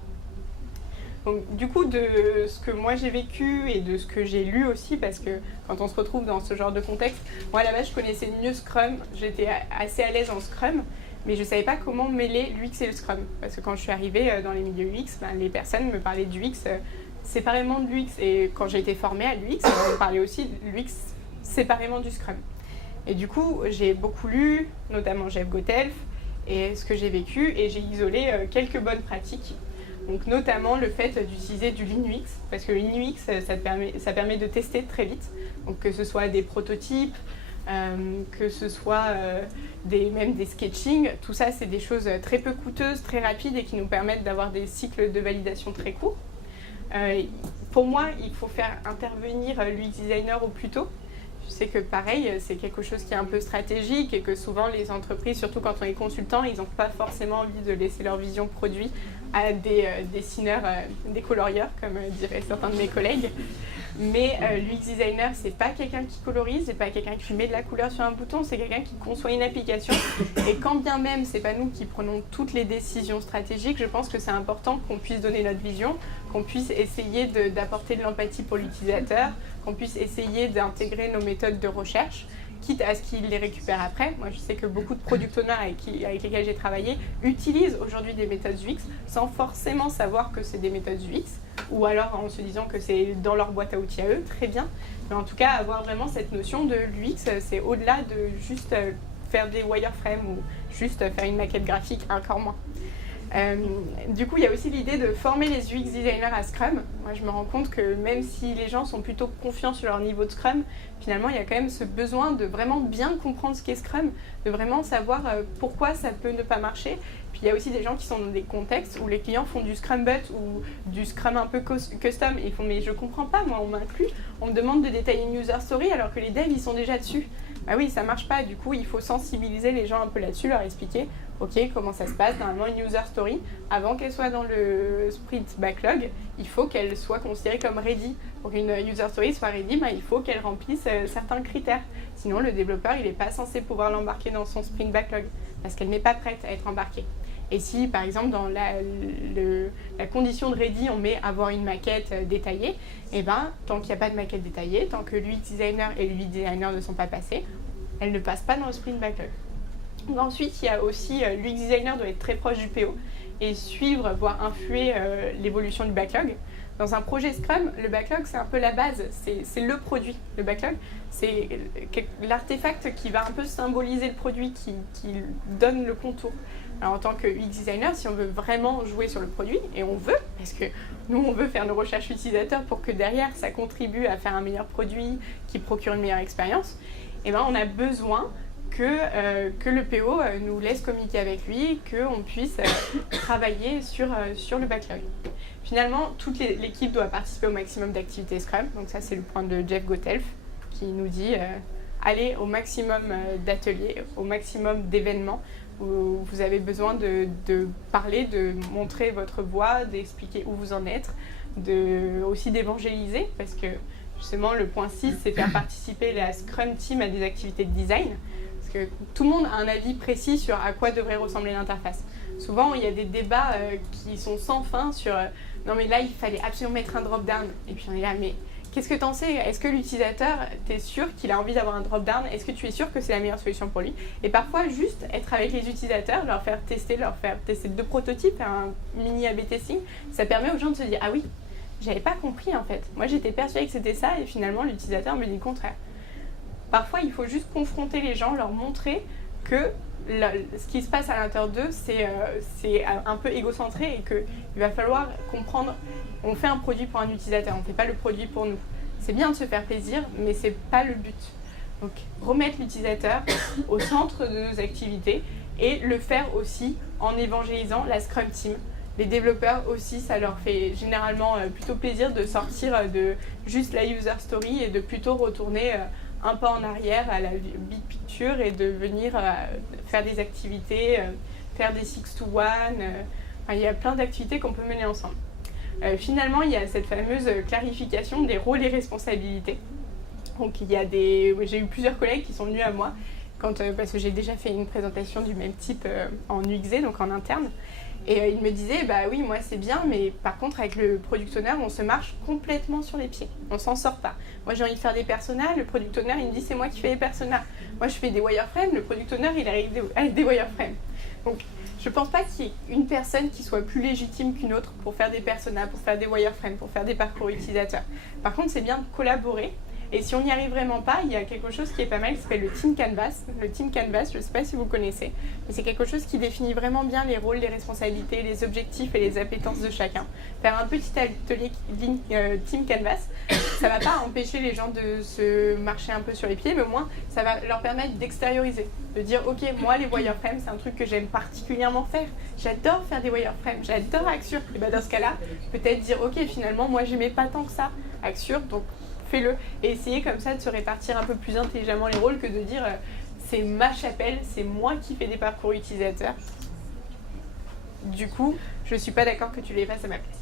Donc, du coup, de ce que moi j'ai vécu et de ce que j'ai lu aussi, parce que quand on se retrouve dans ce genre de contexte, moi à la base je connaissais mieux Scrum, j'étais assez à l'aise en Scrum, mais je ne savais pas comment mêler l'UX et le Scrum. Parce que quand je suis arrivée dans les milieux UX, les personnes me parlaient du UX séparément de l'UX. Et quand j'ai été formée à l'UX, on me parlait aussi de l'UX séparément du Scrum. Et du coup, j'ai beaucoup lu, notamment Jeff Gothelf, et ce que j'ai vécu, et j'ai isolé quelques bonnes pratiques. Donc notamment le fait d'utiliser du LeanUX, parce que LeanUX, ça permet de tester très vite. Donc que ce soit des prototypes, que ce soit même des sketchings, tout ça c'est des choses très peu coûteuses, très rapides et qui nous permettent d'avoir des cycles de validation très courts. Pour moi, il faut faire intervenir l'UX designer au plus tôt. Je sais que pareil, c'est quelque chose qui est un peu stratégique et que souvent les entreprises, surtout quand on est consultant, ils n'ont pas forcément envie de laisser leur vision produit à des dessineurs, des colorieurs, comme diraient certains de mes collègues. Mais l'UX designer, c'est pas quelqu'un qui colorise, c'est pas quelqu'un qui met de la couleur sur un bouton, c'est quelqu'un qui conçoit une application. Et quand bien même, c'est pas nous qui prenons toutes les décisions stratégiques, je pense que c'est important qu'on puisse donner notre vision, qu'on puisse essayer d'apporter de l'empathie pour l'utilisateur, qu'on puisse essayer d'intégrer nos méthodes de recherche, quitte à ce qu'ils les récupèrent après. Moi, je sais que beaucoup de product owners avec lesquels j'ai travaillé utilisent aujourd'hui des méthodes UX sans forcément savoir que c'est des méthodes UX, ou alors en se disant que c'est dans leur boîte à outils à eux, très bien. Mais en tout cas, avoir vraiment cette notion de l'UX, c'est au-delà de juste faire des wireframes ou juste faire une maquette graphique, encore moins. Du coup, il y a aussi l'idée de former les UX designers à Scrum. Moi, je me rends compte que même si les gens sont plutôt confiants sur leur niveau de Scrum, finalement, il y a quand même ce besoin de vraiment bien comprendre ce qu'est Scrum, de vraiment savoir pourquoi ça peut ne pas marcher. Puis il y a aussi des gens qui sont dans des contextes où les clients font du Scrum But ou du Scrum un peu custom. Et ils font « mais je comprends pas, moi on m'inclut, on me demande de détailler une user story alors que les devs ils sont déjà dessus ». Bah oui, ça marche pas. Du coup, il faut sensibiliser les gens un peu là-dessus, leur expliquer ok, comment ça se passe. Normalement, une user story, avant qu'elle soit dans le sprint backlog, il faut qu'elle soit considérée comme ready. Pour qu'une user story soit ready, il faut qu'elle remplisse certains critères. Sinon, le développeur, il n'est pas censé pouvoir l'embarquer dans son sprint backlog parce qu'elle n'est pas prête à être embarquée. Et si, par exemple, dans la condition de ready, on met avoir une maquette détaillée, et tant qu'il n'y a pas de maquette détaillée, tant que l'UX designer et l'UX designer ne sont pas passés, elle ne passe pas dans le sprint backlog. Donc ensuite, il y a aussi l'UX designer doit être très proche du PO et suivre, voire influer l'évolution du backlog. Dans un projet Scrum, le backlog, c'est un peu la base, c'est le produit. Le backlog, c'est l'artefact qui va un peu symboliser le produit, qui donne le contour. Alors en tant que UX designer, si on veut vraiment jouer sur le produit, et on veut, parce que nous on veut faire nos recherches utilisateurs pour que derrière ça contribue à faire un meilleur produit qui procure une meilleure expérience, on a besoin que le PO nous laisse communiquer avec lui, qu'on puisse travailler sur le backlog. Finalement, toute l'équipe doit participer au maximum d'activités Scrum. Donc ça, c'est le point de Jeff Gothelf qui nous dit allez au maximum d'ateliers, au maximum d'événements où vous avez besoin de parler, de montrer votre voix, d'expliquer où vous en êtes, aussi d'évangéliser, parce que justement, le point 6, c'est faire participer la Scrum Team à des activités de design. Parce que tout le monde a un avis précis sur à quoi devrait ressembler l'interface. Souvent, il y a des débats qui sont sans fin sur non mais là, il fallait absolument mettre un drop-down. Et puis on est là, mais qu'est-ce que t'en sais? Est-ce que l'utilisateur, t'es sûr qu'il a envie d'avoir un drop-down? Est-ce que tu es sûr que c'est la meilleure solution pour lui? Et parfois, juste être avec les utilisateurs, leur faire tester 2 prototypes, faire un mini A/B testing, ça permet aux gens de se dire ah oui, j'avais pas compris en fait. Moi, j'étais persuadée que c'était ça et finalement, l'utilisateur me dit le contraire. Parfois, il faut juste confronter les gens, leur montrer que ce qui se passe à l'intérieur d'eux, c'est un peu égocentré et qu'il va falloir comprendre, on fait un produit pour un utilisateur, on ne fait pas le produit pour nous. C'est bien de se faire plaisir, mais ce n'est pas le but. Donc, remettre l'utilisateur au centre de nos activités et le faire aussi en évangélisant la Scrum Team. Les développeurs aussi, ça leur fait généralement plutôt plaisir de sortir de juste la user story et de plutôt retourner un pas en arrière à la big picture et de venir faire des activités, faire des 6-to-1. Il y a plein d'activités qu'on peut mener ensemble. Finalement, il y a cette fameuse clarification des rôles et responsabilités. Donc, j'ai eu plusieurs collègues qui sont venus à moi parce que j'ai déjà fait une présentation du même type en UXE, donc en interne. Et ils me disaient, bah oui, moi c'est bien, mais par contre avec le product owner, on se marche complètement sur les pieds. On s'en sort pas. Moi j'ai envie de faire des personas, le product owner il me dit c'est moi qui fais les personas. Moi je fais des wireframes, le product owner il arrive avec des wireframes. Donc je pense pas qu'il y ait une personne qui soit plus légitime qu'une autre pour faire des personas, pour faire des wireframes, pour faire des parcours utilisateurs. Par contre c'est bien de collaborer. Et si on n'y arrive vraiment pas, il y a quelque chose qui est pas mal qui s'appelle le Team Canvas. Le Team Canvas, je ne sais pas si vous connaissez, mais c'est quelque chose qui définit vraiment bien les rôles, les responsabilités, les objectifs et les appétences de chacun. Faire un petit atelier Team Canvas, ça ne va pas empêcher les gens de se marcher un peu sur les pieds, mais au moins ça va leur permettre d'extérioriser, de dire ok, moi les wireframes c'est un truc que j'aime particulièrement faire. J'adore faire des wireframes, j'adore Axure. Et ben dans ce cas-là, peut-être dire ok, finalement moi j'aimais pas tant que ça Axure, donc fais-le et essayez comme ça de se répartir un peu plus intelligemment les rôles que de dire c'est ma chapelle, c'est moi qui fais des parcours utilisateurs. Du coup, je ne suis pas d'accord que tu les fasses à ma place.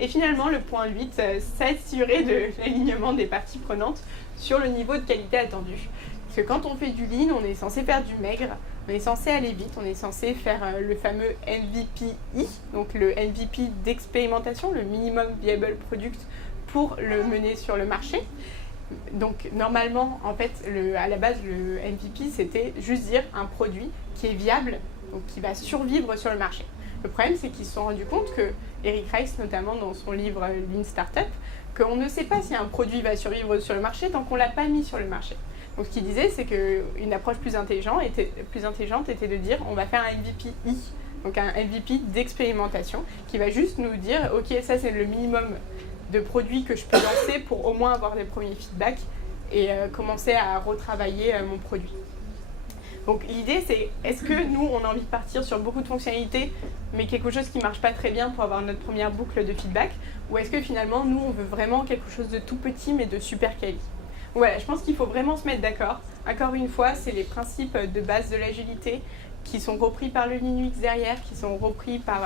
Et finalement, le point 8, s'assurer de l'alignement des parties prenantes sur le niveau de qualité attendu. Parce que quand on fait du lean, on est censé faire du maigre, on est censé aller vite, on est censé faire le fameux MVPI, donc le MVP d'expérimentation, le Minimum Viable Product, pour le mener sur le marché. Donc normalement, en fait, à la base, le MVP, c'était juste dire un produit qui est viable, donc qui va survivre sur le marché. Le problème, c'est qu'ils se sont rendus compte que, Eric Rice, notamment dans son livre Lean Startup, qu'on ne sait pas si un produit va survivre sur le marché tant qu'on ne l'a pas mis sur le marché. Donc ce qu'il disait, c'est qu'une approche plus intelligente était de dire on va faire un MVPI, donc un MVP d'expérimentation, qui va juste nous dire ok, ça c'est le minimum de produits que je peux lancer pour au moins avoir des premiers feedbacks et commencer à retravailler mon produit. Donc l'idée c'est, est-ce que nous on a envie de partir sur beaucoup de fonctionnalités mais quelque chose qui ne marche pas très bien pour avoir notre première boucle de feedback, ou est-ce que finalement nous on veut vraiment quelque chose de tout petit mais de super quali? Voilà, je pense qu'il faut vraiment se mettre d'accord. Encore une fois, c'est les principes de base de l'agilité qui sont repris par le Linux derrière, qui sont repris par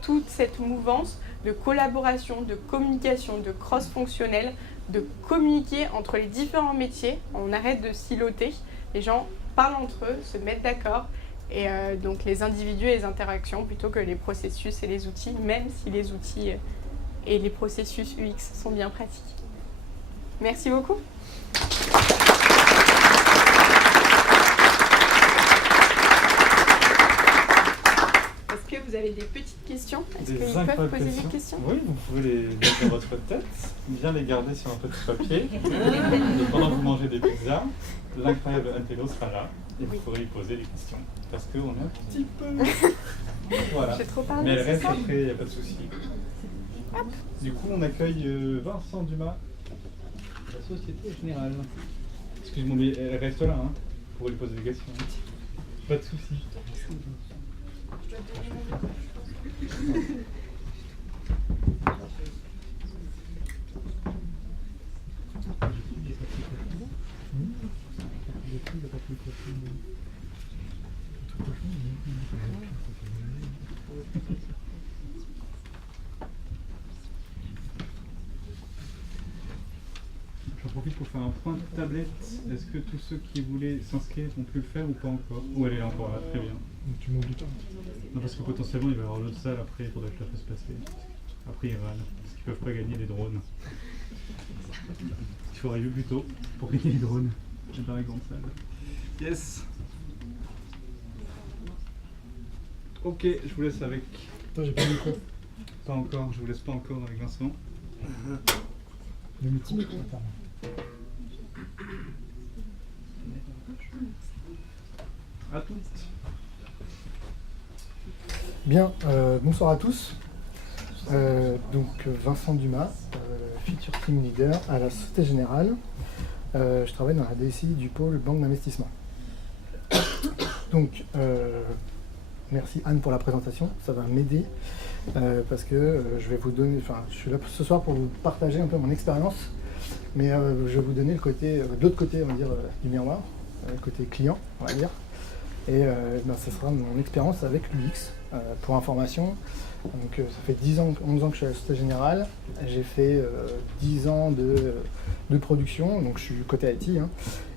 toute cette mouvance de collaboration, de communication, de cross-fonctionnel, de communiquer entre les différents métiers. On arrête de siloter, les gens parlent entre eux, se mettent d'accord, et donc les individus et les interactions plutôt que les processus et les outils, même si les outils et les processus UX sont bien pratiques. Merci beaucoup. Est-ce que vous avez des petites questions? Est-ce qu'ils peuvent poser des questions? Oui, vous pouvez les mettre dans votre tête, bien les garder sur un petit papier. Et pendant que vous mangez des pizzas, l'incroyable Antello sera là et vous pourrez lui poser des questions. Parce qu'on est un petit peu... Voilà. J'ai trop parlé. Mais elle reste après, il n'y a pas de souci. Du coup, on accueille Vincent Dumas, la Société Générale. Excuse-moi, mais elle reste là, hein, pourrez lui poser des questions. Pas de soucis. J'en profite pour faire un point de tablette. Est-ce que tous ceux qui voulaient s'inscrire ont pu le faire ou pas encore? Ou elle est là encore là? Très bien. Tu m'oublies pas. Non, parce que potentiellement il va y avoir l'autre salle après, il faudrait que je la fasse passer. Après ils râlent, parce qu'ils peuvent pas gagner des drones. Il faut arriver plus tôt pour gagner les drones dans la grande salle. Yes. Ok, je vous laisse avec. Attends, j'ai pas vu quoi. Pas encore, je vous laisse pas encore avec Vincent. Le meeting. Attends. À toutes. Bien, bonsoir à tous. Donc Vincent Dumas, Feature Team Leader à la Société Générale. Je travaille dans la DSI du pôle banque d'investissement. Donc, merci Anne pour la présentation, ça va m'aider parce que je vais vous donner, enfin je suis là ce soir pour vous partager un peu mon expérience, mais je vais vous donner le côté, l'autre côté on va dire du miroir, le côté client on va dire, et ça sera mon expérience avec l'UX. Pour information, donc, ça fait 11 ans que je suis à la Société Générale, j'ai fait 10 ans de production, donc je suis côté IT, hein,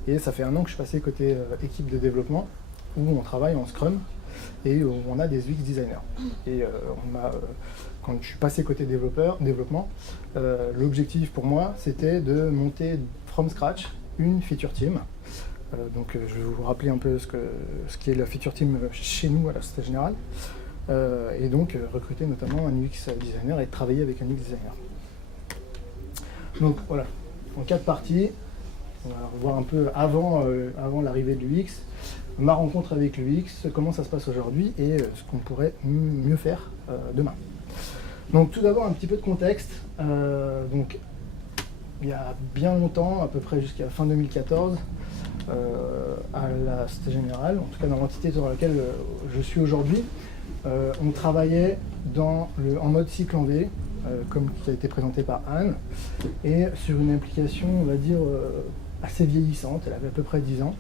et ça fait 1 an que je suis passé côté équipe de développement, où on travaille en Scrum, et où on a des UX designers. Et quand je suis passé côté développement, l'objectif pour moi, c'était de monter from scratch une feature team. Donc je vais vous rappeler un peu ce qu'est la feature team chez nous à la Société Générale. Et donc recruter notamment un UX designer et travailler avec un UX designer. Donc voilà, en 4 parties, on va revoir un peu avant l'arrivée de l'UX, ma rencontre avec l'UX, comment ça se passe aujourd'hui et ce qu'on pourrait mieux faire demain. Donc tout d'abord un petit peu de contexte. Donc il y a bien longtemps, à peu près jusqu'à fin 2014, à la Société Générale, en tout cas dans l'entité dans laquelle je suis aujourd'hui, on travaillait en mode cycle en V, comme qui a été présenté par Anne, et sur une application, on va dire, assez vieillissante, elle avait à peu près 10 ans.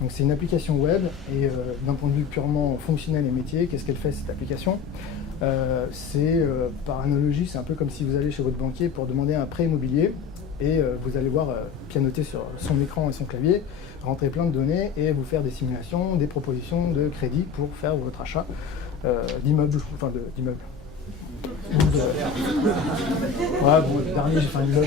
Donc c'est une application web, et d'un point de vue purement fonctionnel et métier, qu'est-ce qu'elle fait cette application? Par analogie, c'est un peu comme si vous allez chez votre banquier pour demander un prêt immobilier, et vous allez voir pianoter sur son écran et son clavier, rentrer plein de données, et vous faire des simulations, des propositions de crédit pour faire votre achat d'immeubles, dernier j'ai fait un immeuble,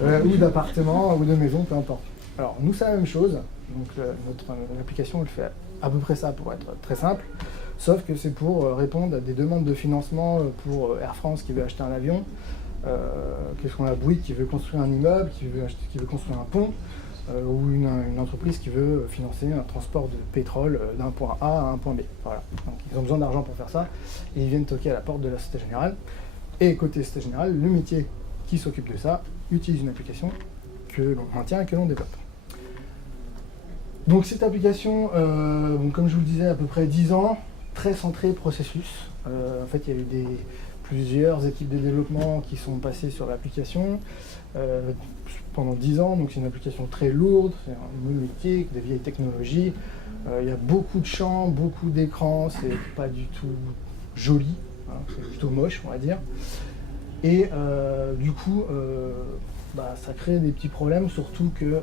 voilà. Ou d'appartements, ou de maisons, peu importe. Alors nous c'est la même chose, donc notre application elle fait à peu près ça pour être très simple, sauf que c'est pour répondre à des demandes de financement pour Air France qui veut acheter un avion, qu'est-ce qu'on a, Bouygues qui veut construire un immeuble, qui veut construire un pont, ou une entreprise qui veut financer un transport de pétrole d'un point A à un point B. Voilà. Donc, ils ont besoin d'argent pour faire ça, et ils viennent toquer à la porte de la Société Générale. Et côté Société Générale, le métier qui s'occupe de ça utilise une application que l'on maintient et que l'on développe. Donc cette application, comme je vous le disais, à peu près 10 ans, très centrée processus. En fait, il y a eu plusieurs équipes de développement qui sont passées sur l'application pendant 10 ans, donc c'est une application très lourde, c'est un monolithique, des vieilles technologies, il y a beaucoup de champs, beaucoup d'écrans, c'est pas du tout joli, hein, c'est plutôt moche on va dire, et du coup ça crée des petits problèmes, surtout que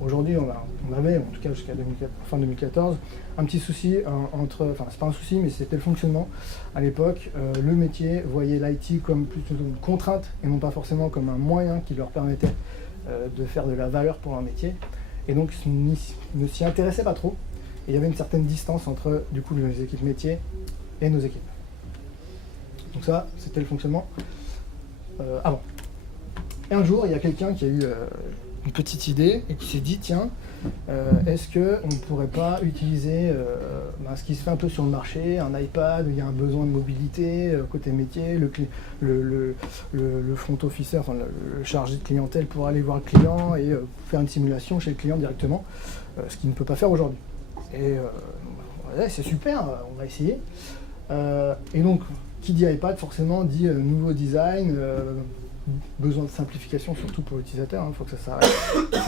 aujourd'hui on avait, en tout cas jusqu'à fin 2014, un petit souci c'est pas un souci, mais c'était le fonctionnement. À l'époque, le métier voyait l'IT comme plutôt une contrainte et non pas forcément comme un moyen qui leur permettait de faire de la valeur pour leur métier. Et donc, ne s'y intéressait pas trop. Et il y avait une certaine distance entre, du coup, les équipes métiers et nos équipes. Donc ça, c'était le fonctionnement avant. Et un jour, il y a quelqu'un qui a eu une petite idée et qui s'est dit, tiens, est-ce qu'on ne pourrait pas utiliser ce qui se fait un peu sur le marché, un iPad où il y a un besoin de mobilité, côté métier, le front officer, le chargé de clientèle pour aller voir le client et faire une simulation chez le client directement ce qu'il ne peut pas faire aujourd'hui. Et ouais, c'est super, on va essayer. Et donc, qui dit iPad, forcément, dit nouveau design, besoin de simplification, surtout pour l'utilisateur. Il faut que ça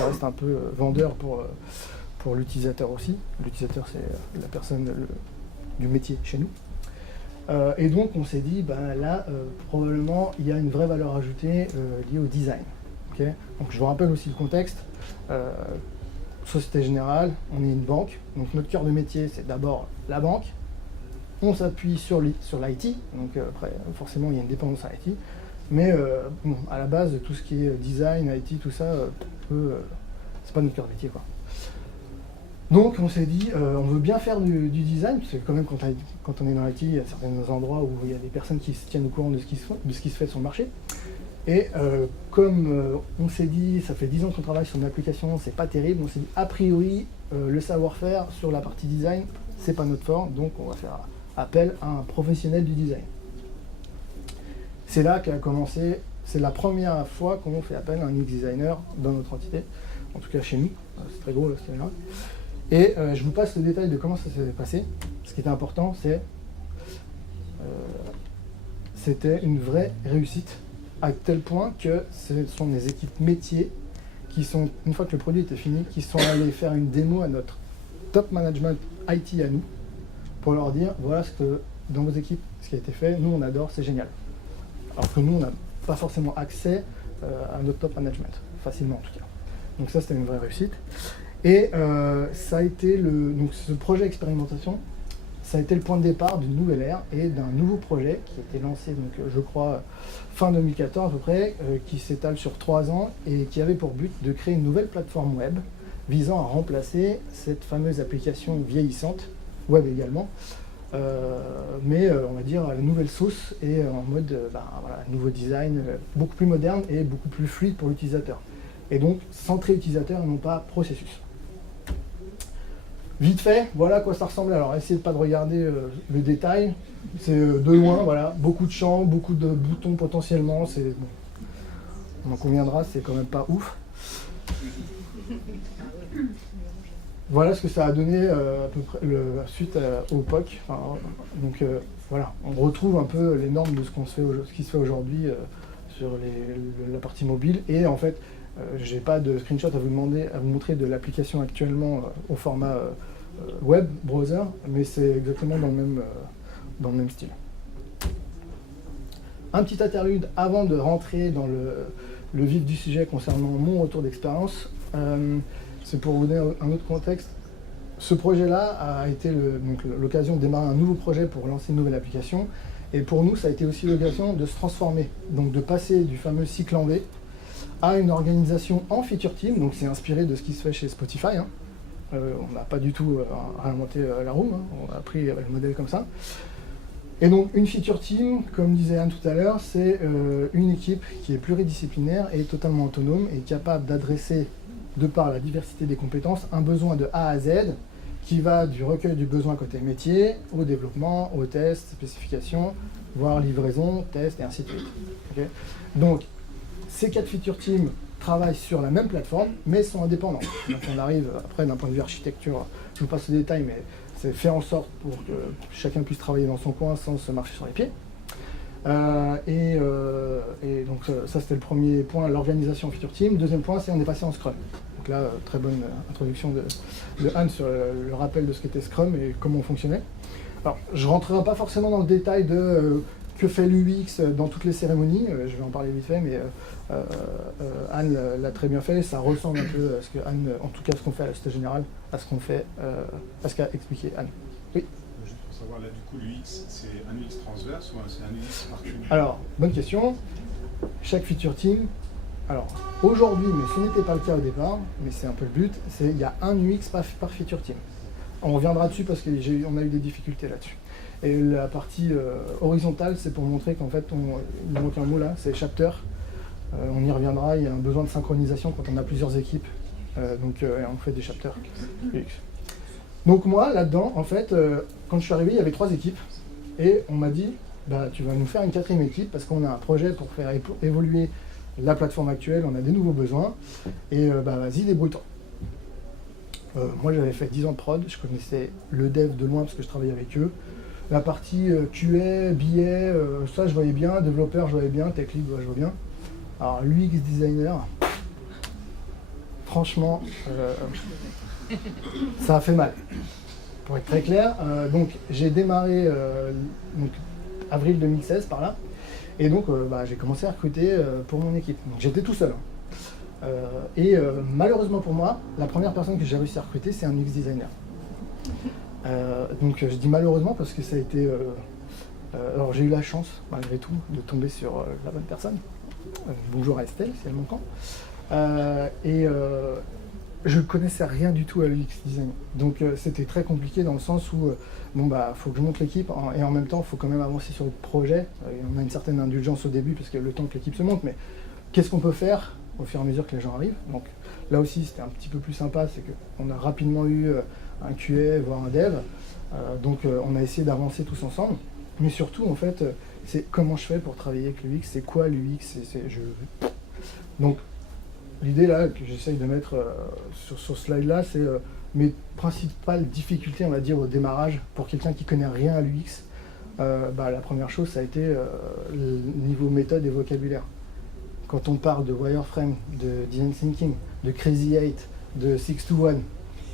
reste un peu vendeur pour l'utilisateur aussi. L'utilisateur, c'est la personne du métier chez nous. Et donc, on s'est dit, là, probablement, il y a une vraie valeur ajoutée liée au design. Okay, donc, je vous rappelle aussi le contexte. Société Générale, on est une banque. Donc, notre cœur de métier, c'est d'abord la banque. On s'appuie sur l'IT. Donc, après, forcément, il y a une dépendance à l'IT. Mais bon, à la base, tout ce qui est design, IT, tout ça, c'est pas notre cœur de métier, quoi. Donc on s'est dit, on veut bien faire du design, parce que quand même quand on est dans l'IT, il y a certains endroits où il y a des personnes qui se tiennent au courant de ce qui se fait sur le marché. Et comme on s'est dit, ça fait 10 ans qu'on travaille sur une application, c'est pas terrible, on s'est dit, a priori, le savoir-faire sur la partie design, c'est pas notre fort, donc on va faire appel à un professionnel du design. C'est là qu'a commencé, c'est la première fois qu'on fait appel à un UX designer dans notre entité, en tout cas chez nous, c'est très gros là, c'est là. Et je vous passe le détail de comment ça s'est passé. Ce qui était important, c'était une vraie réussite, à tel point que ce sont les équipes métiers qui sont, une fois que le produit était fini, qui sont allés faire une démo à notre top management IT à nous, pour leur dire, voilà ce que, dans vos équipes, ce qui a été fait, nous on adore, c'est génial. Alors que nous, on n'a pas forcément accès à notre top management, facilement en tout cas. Donc ça, c'était une vraie réussite. Et ça a été donc ce projet expérimentation, ça a été le point de départ d'une nouvelle ère et d'un nouveau projet qui a été lancé, donc, je crois, fin 2014 à peu près, qui s'étale sur 3 ans et qui avait pour but de créer une nouvelle plateforme web visant à remplacer cette fameuse application vieillissante, web également, mais on va dire à la nouvelle sauce et en mode voilà, nouveau design, beaucoup plus moderne et beaucoup plus fluide pour l'utilisateur. Et donc centré utilisateur et non pas processus. Vite fait, voilà à quoi ça ressemblait. Alors essayez de pas de regarder le détail, c'est de loin, voilà, beaucoup de champs, beaucoup de boutons potentiellement, c'est bon, on en conviendra, c'est quand même pas ouf. Voilà ce que ça a donné à peu près suite au POC. Enfin, donc voilà, on retrouve un peu les normes de ce qui se fait aujourd'hui sur la partie mobile. Et en fait, j'ai pas de screenshot à vous montrer de l'application actuellement au format web browser, mais c'est exactement dans le même style. Un petit interlude avant de rentrer dans le vif du sujet concernant mon retour d'expérience. C'est pour vous donner un autre contexte. Ce projet-là a été l'occasion de démarrer un nouveau projet pour lancer une nouvelle application. Et pour nous, ça a été aussi l'occasion de se transformer, donc de passer du fameux cycle en V à une organisation en feature team. Donc c'est inspiré de ce qui se fait chez Spotify. Hein. On n'a pas du tout réinventé la roue, hein. On a pris le modèle comme ça. Et donc une feature team, comme disait Anne tout à l'heure, c'est une équipe qui est pluridisciplinaire et totalement autonome et capable d'adresser, de par la diversité des compétences, un besoin de A à Z qui va du recueil du besoin côté métier, au développement, au test, spécification, voire livraison, test et ainsi de suite. Okay. Donc ces 4 feature teams travaillent sur la même plateforme mais sont indépendants. Donc on arrive après d'un point de vue architecture, je vous passe le détail, mais c'est faire en sorte pour que chacun puisse travailler dans son coin sans se marcher sur les pieds. Et donc ça c'était le premier point, l'organisation feature team. Deuxième point, c'est on est passé en Scrum. Donc là, très bonne introduction de Anne sur le rappel de ce qu'était Scrum et comment on fonctionnait. Alors, je ne rentrerai pas forcément dans le détail de que fait l'UX dans toutes les cérémonies, je vais en parler vite fait, mais Anne l'a très bien fait, ça ressemble un peu à ce que Anne, en tout cas ce qu'on fait à la Société Générale, à ce qu'on fait, à ce qu'a expliqué Anne. Oui. Juste pour savoir, là du coup l'UX, c'est un UX transverse ou c'est un UX par team? Alors, bonne question. Chaque feature team, alors aujourd'hui, mais ce n'était pas le cas au départ, mais c'est un peu le but, il y a un UX par feature team. On reviendra dessus parce qu'on a eu des difficultés là-dessus. Et la partie horizontale, c'est pour montrer qu'en fait, il manque un mot là, c'est chapter. On y reviendra, il y a un besoin de synchronisation quand on a plusieurs équipes. Donc on fait des chapters UX. Donc moi, là-dedans, en fait, quand je suis arrivé, il y avait 3 équipes. Et on m'a dit, tu vas nous faire une 4e équipe parce qu'on a un projet pour faire évoluer la plateforme actuelle, on a des nouveaux besoins. Et vas-y, débrouille-toi. Moi, j'avais fait 10 ans de prod, je connaissais le dev de loin parce que je travaillais avec eux. La partie QA, BA, ça je voyais bien, développeur je voyais bien, tech lead je vois bien. Alors l'UX designer, franchement, ça a fait mal. Pour être très clair, donc j'ai démarré donc, avril 2016 par là, et donc j'ai commencé à recruter pour mon équipe. Donc j'étais tout seul. Malheureusement pour moi, la première personne que j'ai réussi à recruter, c'est un UX designer. Donc je dis malheureusement parce que ça a été... alors j'ai eu la chance, malgré tout, de tomber sur la bonne personne. Bonjour à Estelle, si elle m'entend. Je ne connaissais rien du tout à l'UX design. Donc c'était très compliqué dans le sens où faut que je monte l'équipe et en même temps il faut quand même avancer sur le projet. On a une certaine indulgence au début parce que le temps que l'équipe se monte, mais qu'est-ce qu'on peut faire au fur et à mesure que les gens arrivent. Donc là aussi c'était un petit peu plus sympa, c'est qu'on a rapidement eu un QA, voire un dev. On a essayé d'avancer tous ensemble. Mais surtout en fait, c'est comment je fais pour travailler avec l'UX, c'est quoi l'UX, Donc l'idée là que j'essaye de mettre sur ce slide là, c'est mes principales difficultés, on va dire, au démarrage pour quelqu'un qui connaît rien à l'UX. La première chose, ça a été le niveau méthode et vocabulaire. Quand on parle de wireframe, de design thinking, de Crazy 8, de 621,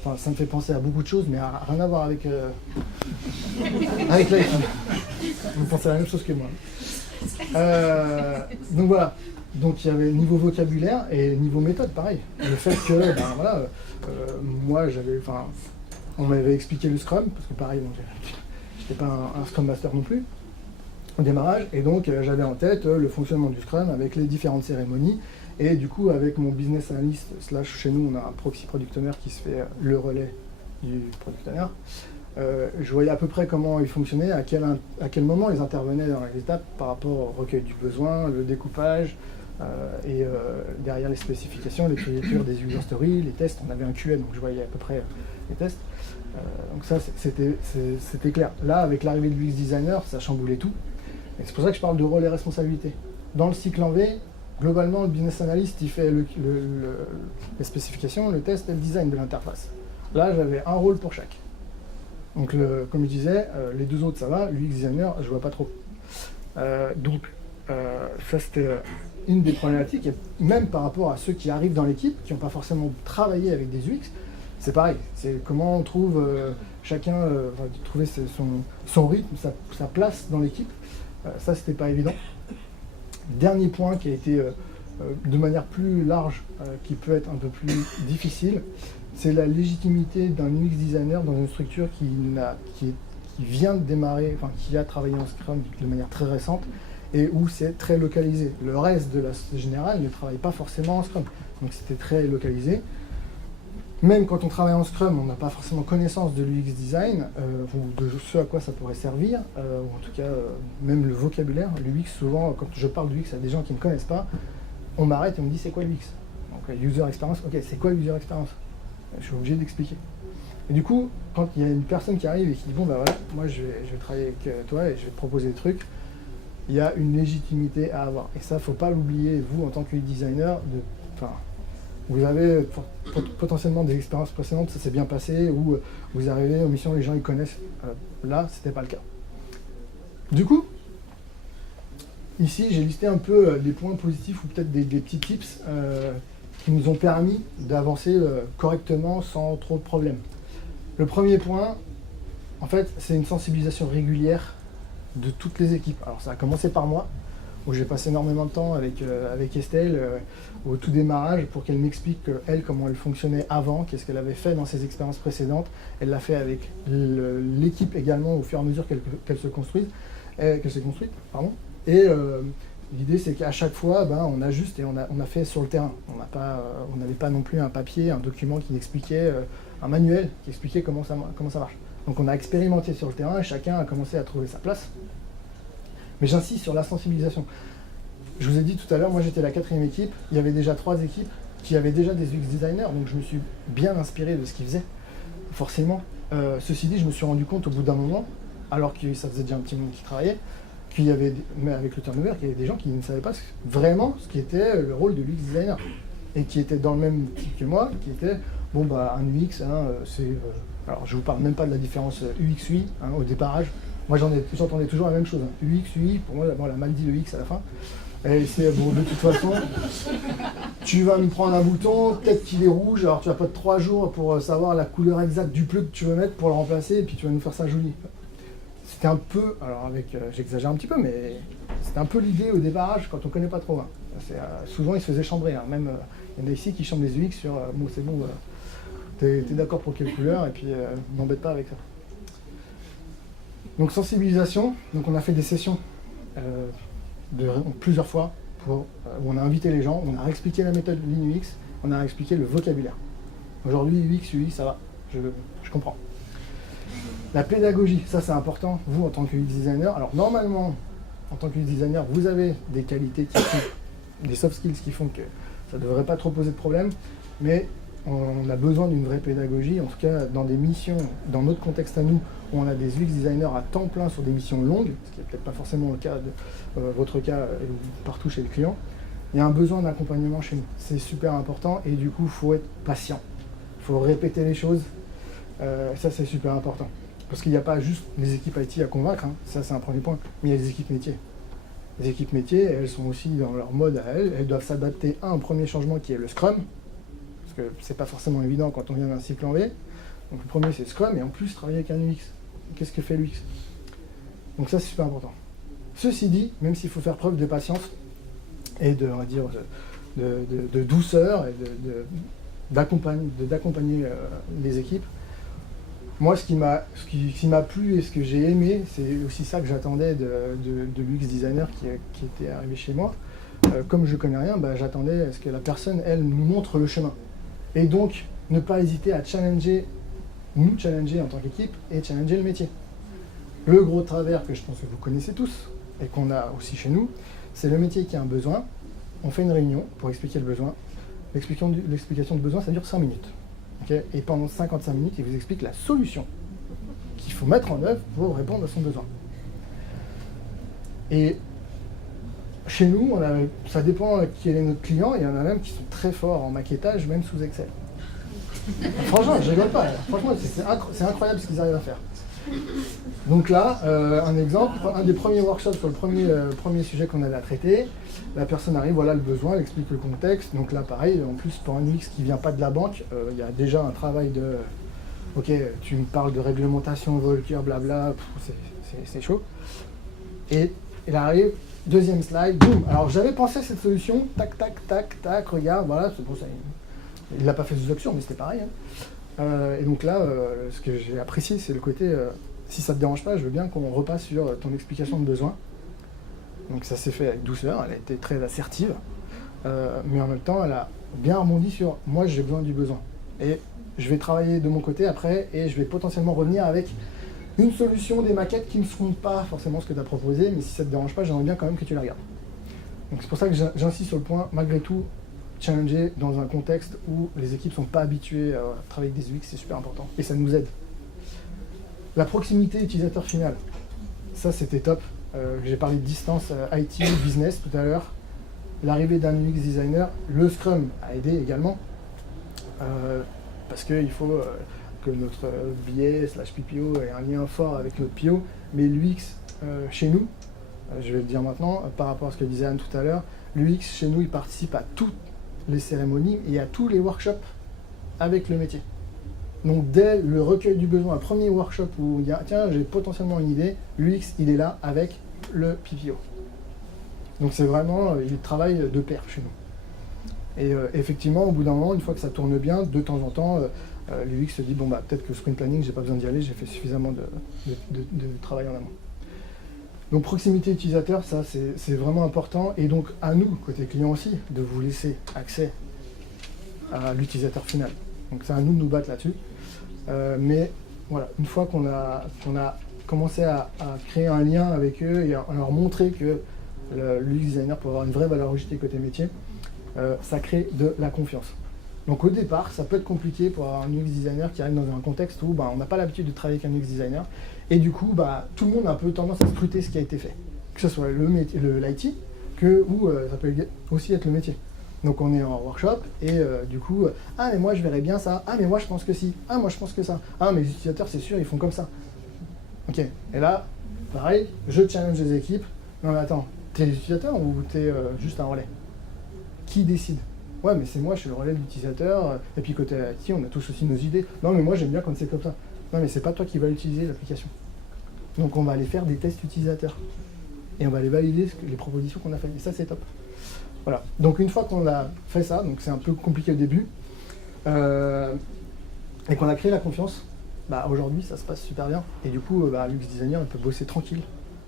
enfin, ça me fait penser à beaucoup de choses, mais rien à voir avec l'IT. Vous pensez à la même chose que moi. Donc voilà. Donc il y avait niveau vocabulaire et niveau méthode, pareil. Le fait que, moi on m'avait expliqué le Scrum, parce que pareil, j'étais pas un Scrum Master non plus, au démarrage, et donc j'avais en tête le fonctionnement du Scrum avec les différentes cérémonies, et du coup avec mon business analyst, / chez nous on a un proxy product owner qui se fait le relais du product owner, je voyais à peu près comment ils fonctionnaient, à quel moment ils intervenaient dans les étapes par rapport au recueil du besoin, le découpage, derrière les spécifications, l'écriture des user stories, les tests. On avait un QA, donc je voyais à peu près les tests. Donc ça, c'était clair. Là, avec l'arrivée de l'UX designer, ça chamboulait tout. Et c'est pour ça que je parle de rôle et responsabilité. Dans le cycle en V, globalement, le business analyst, il fait les spécifications, le test et le design de l'interface. Là, j'avais un rôle pour chaque. Donc, comme je disais, les deux autres, ça va. L'UX designer, je vois pas trop. Ça, c'était une des problématiques. Et même par rapport à ceux qui arrivent dans l'équipe, qui n'ont pas forcément travaillé avec des UX, c'est pareil. C'est comment on trouve chacun, trouver son rythme, sa place dans l'équipe. Ça, c'était pas évident. Dernier point qui a été de manière plus large, qui peut être un peu plus difficile, c'est la légitimité d'un UX designer dans une structure qui vient de démarrer, enfin qui a travaillé en Scrum de manière très récente et où c'est très localisé. Le reste de la Société Générale ne travaille pas forcément en Scrum, donc c'était très localisé. Même quand on travaille en Scrum, on n'a pas forcément connaissance de l'UX design, ou de ce à quoi ça pourrait servir, ou en tout cas, même le vocabulaire. L'UX, souvent, quand je parle d'UX à des gens qui ne connaissent pas, on m'arrête et on me dit c'est quoi l'UX? Donc, user experience, ok, c'est quoi user experience? Je suis obligé d'expliquer. Et du coup, quand il y a une personne qui arrive et qui dit bon, voilà, moi je vais travailler avec toi et je vais te proposer des trucs, il y a une légitimité à avoir. Et ça, faut pas l'oublier, vous, en tant que designer, vous avez potentiellement des expériences précédentes, ça s'est bien passé, ou vous arrivez aux missions, les gens ils connaissent. Là, c'était pas le cas. Du coup, ici, j'ai listé un peu les points positifs ou peut-être des petits tips qui nous ont permis d'avancer correctement sans trop de problèmes. Le premier point, en fait, c'est une sensibilisation régulière de toutes les équipes. Alors ça a commencé par moi, où j'ai passé énormément de temps avec Estelle au tout démarrage pour qu'elle m'explique elle comment elle fonctionnait avant, qu'est-ce qu'elle avait fait dans ses expériences précédentes. Elle l'a fait avec l'équipe également au fur et à mesure qu'elle s'est construite. Et l'idée c'est qu'à chaque fois on ajuste et on a fait sur le terrain. On n'avait pas non plus un papier, un document qui expliquait, un manuel qui expliquait comment ça marche. Donc on a expérimenté sur le terrain et chacun a commencé à trouver sa place. Mais j'insiste sur la sensibilisation. Je vous ai dit tout à l'heure, moi j'étais la 4e équipe, il y avait déjà 3 équipes qui avaient déjà des UX designers, donc je me suis bien inspiré de ce qu'ils faisaient, forcément. Ceci dit, je me suis rendu compte au bout d'un moment, alors que ça faisait déjà un petit moment qu'ils travaillaient, qu'il y avait, mais avec le turnover, qu'il y avait des gens qui ne savaient pas vraiment ce qui était le rôle de l'UX designer, et qui étaient dans le même type que moi, qui étaient Bon, bah, un UX, alors je vous parle même pas de la différence UX-UI au déparrage. Moi, j'entendais toujours la même chose. UX-UI, pour moi, on a mal dit le X à la fin. Et c'est bon, de toute façon, tu vas me prendre un bouton, peut-être qu'il est rouge, alors tu vas pas de 3 jours pour savoir la couleur exacte du plug que tu veux mettre pour le remplacer, et puis tu vas nous faire ça joli. C'était un peu, alors j'exagère un petit peu, mais c'était un peu l'idée au débarrage quand on connaît pas trop. Souvent ils se faisaient chambrer, même il y en a ici qui chambrent les UX sur bon c'est bon, t'es d'accord pour quelle couleur, et puis m'embête pas avec ça. Donc sensibilisation, donc on a fait des sessions plusieurs fois où on a invité les gens, on a réexpliqué la méthode Lean UX, on a réexpliqué le vocabulaire. Aujourd'hui UX, UI, ça va, je comprends. La pédagogie, ça c'est important, vous en tant que UX designer. Alors normalement, en tant que UX designer, vous avez des qualités, des soft skills qui font que ça ne devrait pas trop poser de problème, mais on a besoin d'une vraie pédagogie, en tout cas dans des missions, dans notre contexte à nous, où on a des UX designers à temps plein sur des missions longues, ce qui n'est peut-être pas forcément le cas de votre cas partout chez le client. Il y a un besoin d'accompagnement chez nous, c'est super important, et du coup il faut être patient, il faut répéter les choses, ça c'est super important. Parce qu'il n'y a pas juste les équipes IT à convaincre, ça c'est un premier point, mais il y a les équipes métiers. Les équipes métiers, elles sont aussi dans leur mode à elles doivent s'adapter à un premier changement qui est le Scrum, parce que c'est pas forcément évident quand on vient d'un cycle en V. Donc le premier c'est Scrum, et en plus travailler avec un UX. Qu'est-ce que fait l'UX? Donc ça c'est super important. Ceci dit, même s'il faut faire preuve de patience et on va dire, de douceur et d'accompagner les équipes, moi, ce qui m'a plu et ce que j'ai aimé, c'est aussi ça que j'attendais de l'UX designer qui était arrivé chez moi. Comme je ne connais rien, j'attendais à ce que la personne, elle, nous montre le chemin. Et donc, ne pas hésiter à nous challenger en tant qu'équipe et challenger le métier. Le gros travers que je pense que vous connaissez tous et qu'on a aussi chez nous, c'est le métier qui a un besoin. On fait une réunion pour expliquer le besoin. L'explication de besoin, ça dure 5 minutes. Okay, et pendant 55 minutes, il vous explique la solution qu'il faut mettre en œuvre pour répondre à son besoin. Et chez nous, ça dépend qui est notre client, il y en a même qui sont très forts en maquettage, même sous Excel. Franchement, je rigole pas. Franchement, c'est incroyable ce qu'ils arrivent à faire. Donc là, un exemple, un des premiers workshops sur le premier sujet qu'on avait à traiter, la personne arrive, voilà le besoin, elle explique le contexte. Donc là, pareil, en plus, pour un UX qui ne vient pas de la banque, il y a déjà un travail de « Ok, tu me parles de réglementation, Volcker, blabla, c'est chaud. » Et elle arrive, deuxième slide, boum. Alors j'avais pensé à cette solution, tac, tac, tac, tac, regarde, voilà, c'est pour ça. Il ne l'a pas fait sous option, mais c'était pareil. Et donc là, ce que j'ai apprécié, c'est le côté, si ça ne te dérange pas, je veux bien qu'on repasse sur ton explication de besoin. Donc ça s'est fait avec douceur, elle a été très assertive, mais en même temps, elle a bien rebondi sur « moi, j'ai besoin du besoin ». Et je vais travailler de mon côté après, et je vais potentiellement revenir avec une solution, des maquettes qui ne seront pas forcément ce que tu as proposé, mais si ça ne te dérange pas, j'aimerais bien quand même que tu la regardes. Donc c'est pour ça que j'insiste sur le point, malgré tout, challenger dans un contexte où les équipes ne sont pas habituées à travailler avec des UX, c'est super important, et ça nous aide. La proximité utilisateur final, ça c'était top. J'ai parlé de distance IT, business tout à l'heure. L'arrivée d'un UX designer, le Scrum a aidé également, parce qu'il faut que notre BA/PPO ait un lien fort avec notre PO, mais l'UX chez nous, je vais le dire maintenant, par rapport à ce que disait Anne tout à l'heure, l'UX chez nous, il participe à toutes les cérémonies et à tous les workshops avec le métier. Donc dès le recueil du besoin, un premier workshop où il y a « tiens, j'ai potentiellement une idée », l'UX, il est là avec le PPO. Donc c'est vraiment, il travaille de pair chez nous. Et effectivement, au bout d'un moment, une fois que ça tourne bien, de temps en temps, l'UX se dit « bon, peut-être que sprint planning, j'ai pas besoin d'y aller, j'ai fait suffisamment de travail en amont ». Donc proximité utilisateur, ça c'est vraiment important. Et donc à nous, côté client aussi, de vous laisser accès à l'utilisateur final. Donc c'est à nous de nous battre là-dessus. Mais voilà, une fois qu'on a commencé à créer un lien avec eux et à leur montrer que l'UX designer peut avoir une vraie valeur ajoutée côté métier, ça crée de la confiance. Donc au départ, ça peut être compliqué pour avoir un UX designer qui arrive dans un contexte où on n'a pas l'habitude de travailler avec un UX designer. Et du coup, tout le monde a un peu tendance à scruter ce qui a été fait. Que ce soit l'IT, ou ça peut aussi être le métier. Donc on est en workshop et du coup, ah mais moi je verrais bien ça, ah mais moi je pense que si, ah moi je pense que ça, ah mais les utilisateurs c'est sûr ils font comme ça. Ok, et là, pareil, je challenge les équipes, non mais attends, t'es l'utilisateur ou t'es juste un relais? Qui décide? Ouais mais c'est moi, je suis le relais de l'utilisateur, et puis côté IT on a tous aussi nos idées, non mais moi j'aime bien quand c'est comme ça. Non mais c'est pas toi qui vas utiliser l'application. Donc on va aller faire des tests utilisateurs. Et on va aller valider les propositions qu'on a faites. Et ça, c'est top. Voilà. Donc une fois qu'on a fait ça, donc c'est un peu compliqué au début, et qu'on a créé la confiance, bah, aujourd'hui, ça se passe super bien. Et du coup, l'UX designer, il peut bosser tranquille,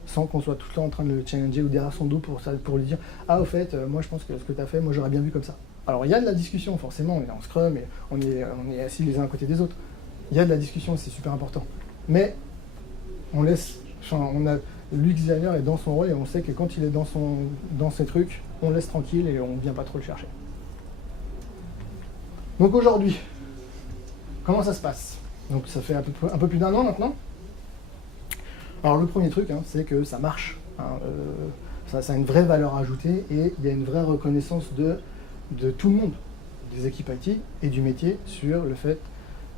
sans qu'on soit tout le temps en train de le challenger ou derrière son dos pour lui dire « Ah, au fait, moi je pense que ce que tu as fait, moi j'aurais bien vu comme ça. » Alors il y a de la discussion, forcément, on est en Scrum et on est assis les uns à côté des autres. Il y a de la discussion, c'est super important. Mais on laisse... L'UX designer est dans son rôle et on sait que quand il est dans ses trucs, on le laisse tranquille et on ne vient pas trop le chercher. Donc aujourd'hui, comment ça se passe? Donc ça fait un peu plus d'un an maintenant. Alors le premier truc, c'est que ça marche. Ça a une vraie valeur ajoutée et il y a une vraie reconnaissance de tout le monde, des équipes IT et du métier, sur le fait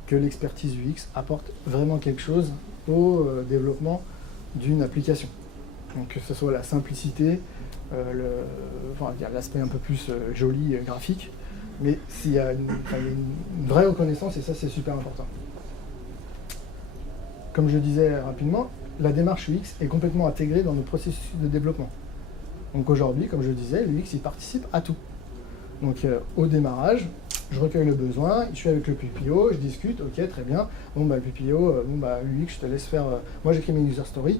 que l'expertise UX apporte vraiment quelque chose au développement d'une application. Donc que ce soit la simplicité, il y a l'aspect un peu plus joli, graphique, mais il y a une vraie reconnaissance et ça c'est super important. Comme je disais rapidement, la démarche UX est complètement intégrée dans nos processus de développement. Donc aujourd'hui, comme je disais, l'UX il participe à tout. Donc au démarrage, je recueille le besoin, je suis avec le PPO, je discute, ok, très bien. Bon, le PPO, l'UX, je te laisse faire. Moi, j'écris mes user stories.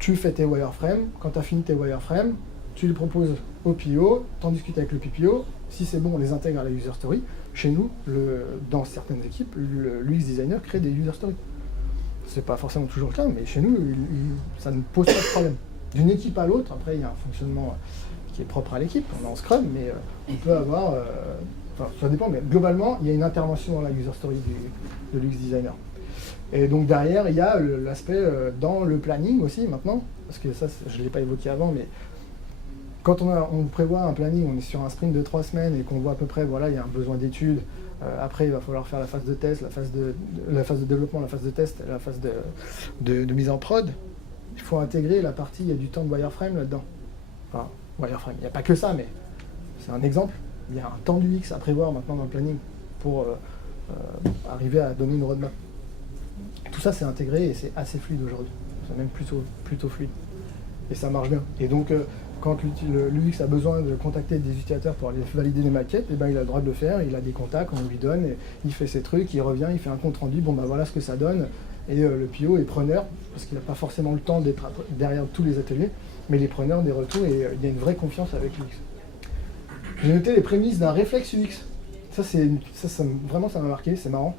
Tu fais tes wireframes. Quand tu as fini tes wireframes, tu les proposes au PO, tu en discutes avec le PPO. Si c'est bon, on les intègre à la user story. Chez nous, dans certaines équipes, l'UX designer crée des user stories. C'est pas forcément toujours le cas, mais chez nous, ça ne pose pas de problème. D'une équipe à l'autre, après, il y a un fonctionnement qui est propre à l'équipe. On est en Scrum, mais on peut avoir. Ça dépend, mais globalement, il y a une intervention dans la user story de l'UX designer. Et donc derrière, il y a l'aspect dans le planning aussi maintenant, parce que ça, je ne l'ai pas évoqué avant, mais quand on prévoit un planning, on est sur un sprint de 3 semaines et qu'on voit à peu près, voilà, il y a un besoin d'études, après il va falloir faire la phase de test, la phase de développement, la phase de test, la phase de mise en prod, il faut intégrer la partie, il y a du temps de wireframe là-dedans. Enfin, wireframe, il n'y a pas que ça, mais c'est un exemple. Il y a un temps du UX à prévoir maintenant dans le planning pour arriver à donner une roadmap. Tout ça c'est intégré et c'est assez fluide aujourd'hui. C'est même plutôt fluide. Et ça marche bien. Et donc quand l'UX a besoin de contacter des utilisateurs pour aller valider des maquettes, il a le droit de le faire, il a des contacts, on lui donne, et il fait ses trucs, il revient, il fait un compte rendu, voilà ce que ça donne. Et le PO est preneur, parce qu'il n'a pas forcément le temps d'être derrière tous les ateliers, mais il est preneur des retours et il y a une vraie confiance avec l'UX. J'ai noté les prémices d'un réflexe UX. Vraiment, ça m'a marqué, c'est marrant.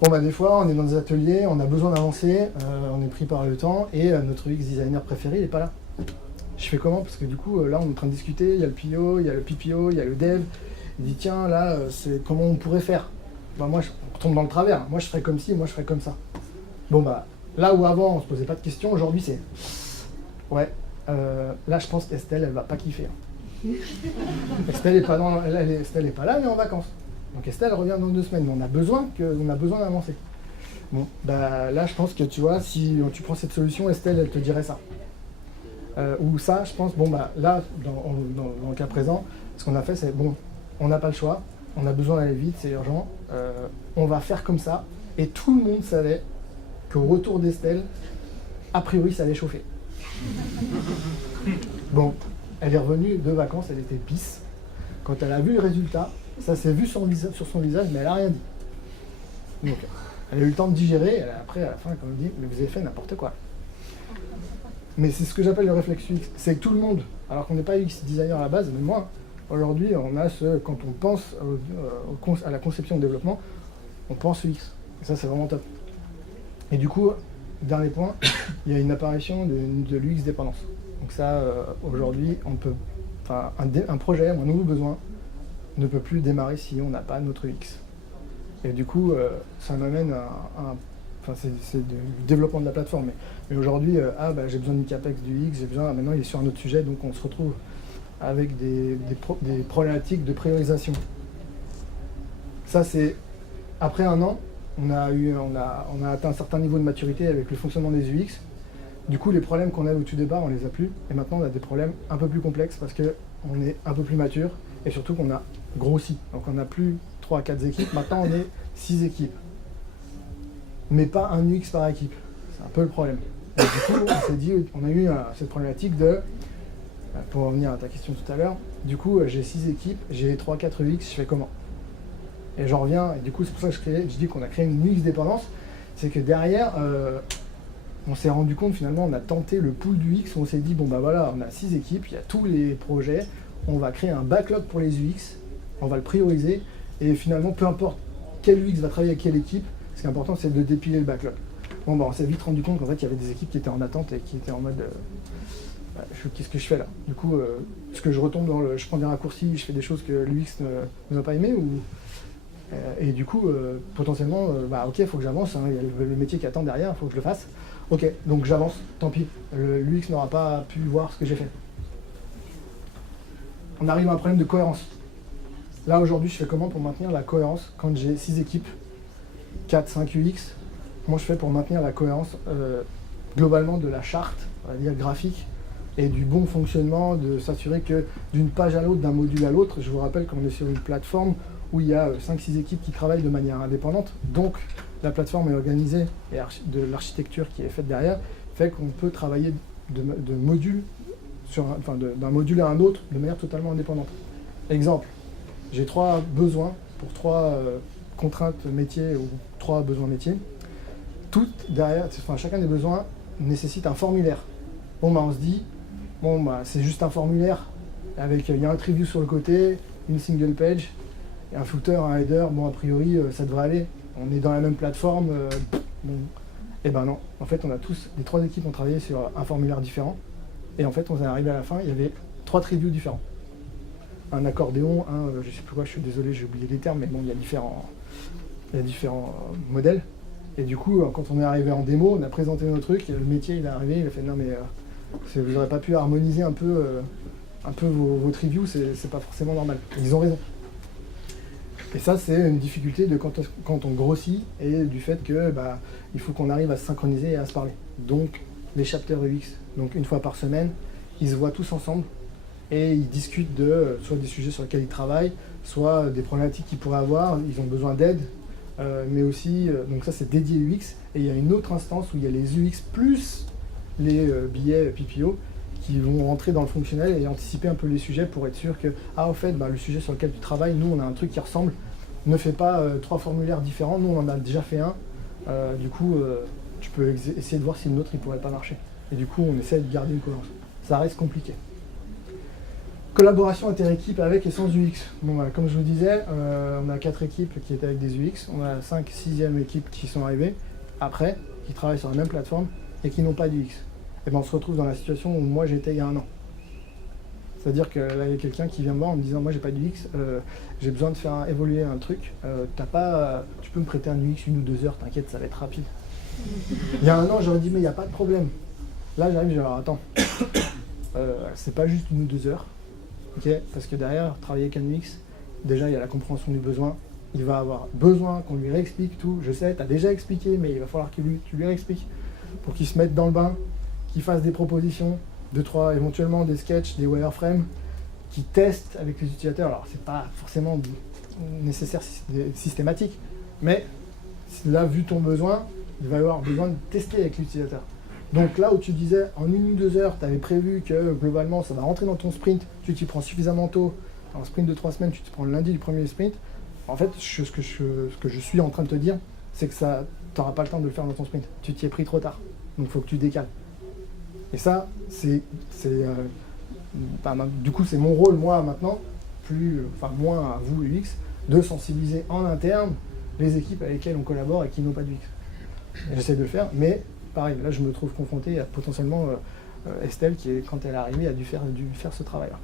Bon, des fois, on est dans des ateliers, on a besoin d'avancer, on est pris par le temps, et notre UX designer préféré, il n'est pas là. Je fais comment? Parce que du coup, là, on est en train de discuter, il y a le PO, il y a le PPO, il y a le dev. Il dit, tiens, là, c'est comment on pourrait faire? Moi, on tombe dans le travers. Moi, je ferais comme ci, moi, je ferais comme ça. Bon, là où avant, on se posait pas de questions, aujourd'hui, c'est... Ouais, là, je pense qu'Estelle, elle va pas kiffer. Estelle n'est pas là, elle est en vacances. Donc Estelle revient dans 2 semaines, mais on a besoin d'avancer. Bon, là je pense que tu vois, si tu prends cette solution, Estelle elle te dirait ça. Ou ça, je pense, là, dans le cas présent, ce qu'on a fait c'est, on n'a pas le choix, on a besoin d'aller vite, c'est urgent, on va faire comme ça, et tout le monde savait qu'au retour d'Estelle, a priori ça allait chauffer. Bon. Elle est revenue de vacances, elle était pisse. Quand elle a vu le résultat, ça s'est vu sur son visage, mais elle n'a rien dit. Donc, elle a eu le temps de digérer, après, à la fin, comme elle dit, mais vous avez fait n'importe quoi. Mais c'est ce que j'appelle le réflexe UX. C'est que tout le monde, alors qu'on n'est pas UX designer à la base, mais moi, aujourd'hui, on a quand on pense à la conception de développement, on pense UX. Et ça, c'est vraiment top. Et du coup, dernier point, il y a une apparition de l'UX dépendance. Donc ça, aujourd'hui, un projet ou un nouveau besoin ne peut plus démarrer si on n'a pas notre UX. Et du coup, ça m'amène c'est du développement de la plateforme. Mais aujourd'hui, j'ai besoin d'une CAPEX du UX, maintenant il est sur un autre sujet, donc on se retrouve avec des problématiques de priorisation. Ça, c'est après un an, on a atteint un certain niveau de maturité avec le fonctionnement des UX. Du coup, les problèmes qu'on avait au tout départ, on les a plus. Et maintenant, on a des problèmes un peu plus complexes parce qu'on est un peu plus mature et surtout qu'on a grossi. Donc, on n'a plus 3 à 4 équipes. Maintenant, on est 6 équipes. Mais pas un UX par équipe. C'est un peu le problème. Et du coup, on s'est dit, on a eu cette problématique de, pour revenir à ta question tout à l'heure, du coup, j'ai 6 équipes, j'ai 3-4 UX, je fais comment? Et j'en reviens, et du coup, c'est pour ça que je dis qu'on a créé une UX dépendance, c'est que derrière, on s'est rendu compte, finalement, on a tenté le pool du UX, on s'est dit, bon bah voilà, on a 6 équipes, il y a tous les projets, on va créer un backlog pour les UX, on va le prioriser, et finalement, peu importe quel UX va travailler avec quelle équipe, ce qui est important, c'est de dépiler le backlog. Bon bah on s'est vite rendu compte qu'en fait, il y avait des équipes qui étaient en attente et qui étaient en mode, qu'est-ce que je fais là? Du coup, est-ce que je retombe je prends des raccourcis, je fais des choses que l'UX n'a pas aimé ou... Et du coup, potentiellement, ok, il faut que j'avance, hein, il y a le métier qui attend derrière, il faut que je le fasse. Ok, donc j'avance, tant pis, l'UX n'aura pas pu voir ce que j'ai fait. On arrive à un problème de cohérence. Là, aujourd'hui, je fais comment pour maintenir la cohérence quand j'ai 6 équipes, 4, 5 UX? Comment je fais pour maintenir la cohérence globalement de la charte, on va dire graphique, et du bon fonctionnement, de s'assurer que d'une page à l'autre, d'un module à l'autre, je vous rappelle qu'on est sur une plateforme où il y a 5-6 équipes qui travaillent de manière indépendante, donc la plateforme est organisée et de l'architecture qui est faite derrière fait qu'on peut travailler de module d'un module à un autre de manière totalement indépendante. Exemple, j'ai 3 besoins pour 3 contraintes métiers ou 3 besoins métiers. Chacun des besoins nécessite un formulaire. Bon bah on se dit, bon bah c'est juste un formulaire avec il y a un preview sur le côté, une single page, un footer, un header, bon a priori ça devrait aller. On est dans la même plateforme, bon. Et ben non, en fait on a tous, les 3 équipes ont travaillé sur un formulaire différent, et en fait on est arrivé à la fin, il y avait 3 reviews différents. Un accordéon, je sais plus quoi, je suis désolé, j'ai oublié les termes, mais bon il y a différents modèles. Et du coup, quand on est arrivé en démo, on a présenté nos trucs, et le métier il est arrivé, il a fait non mais vous n'aurez pas pu harmoniser un peu votre review, c'est pas forcément normal. Et ils ont raison. Et ça, c'est une difficulté de quand on grossit et du fait que il faut qu'on arrive à se synchroniser et à se parler. Donc, les chapters UX, donc une fois par semaine, ils se voient tous ensemble et ils discutent de soit des sujets sur lesquels ils travaillent, soit des problématiques qu'ils pourraient avoir, ils ont besoin d'aide, mais aussi, donc ça c'est dédié UX, et il y a une autre instance où il y a les UX plus les billets PPO qui vont rentrer dans le fonctionnel et anticiper un peu les sujets pour être sûr que, au fait, le sujet sur lequel tu travailles, nous on a un truc qui ressemble, ne fais pas 3 formulaires différents, nous on en a déjà fait un, du coup tu peux essayer de voir si le nôtre il pourrait pas marcher. Et du coup on essaie de garder une cohérence. Ça reste compliqué. Collaboration inter-équipe avec et sans UX. Bon, voilà, comme je vous disais, on a 4 équipes qui étaient avec des UX, on a 5, 6e équipes qui sont arrivées après, qui travaillent sur la même plateforme et qui n'ont pas d'UX. Et on se retrouve dans la situation où moi j'étais il y a un an. C'est-à-dire que là il y a quelqu'un qui vient me voir en me disant moi j'ai pas d'UX, j'ai besoin de faire évoluer un truc, tu peux me prêter un UX 1 ou 2 heures, t'inquiète, ça va être rapide. Il y a un an j'aurais dit mais il n'y a pas de problème. Là j'arrive, je dis alors attends, c'est pas juste 1 ou 2 heures. Okay, parce que derrière, travailler avec un UX, déjà il y a la compréhension du besoin, il va avoir besoin qu'on lui réexplique tout, je sais, tu as déjà expliqué, mais il va falloir que tu lui réexpliques pour qu'il se mette dans le bain, qu'il fasse des propositions, 2-3 éventuellement des sketchs, des wireframes, qu'il teste avec les utilisateurs. Alors c'est pas forcément nécessaire systématique, mais là vu ton besoin, il va y avoir besoin de tester avec l'utilisateur. Donc là où tu disais, en 1 ou 2 heures, tu avais prévu que globalement ça va rentrer dans ton sprint, tu t'y prends suffisamment tôt, un sprint de 3 semaines, tu te prends le lundi du premier sprint, en fait, ce que je suis en train de te dire, c'est que tu n'auras pas le temps de le faire dans ton sprint. Tu t'y es pris trop tard, donc il faut que tu décales. Et ça, du coup, c'est mon rôle, moi, maintenant, moins à vous, UX, de sensibiliser en interne les équipes avec lesquelles on collabore et qui n'ont pas d'UX. J'essaie de le faire, mais pareil, là je me trouve confronté à potentiellement Estelle qui, quand elle est arrivée, a dû faire ce travail-là.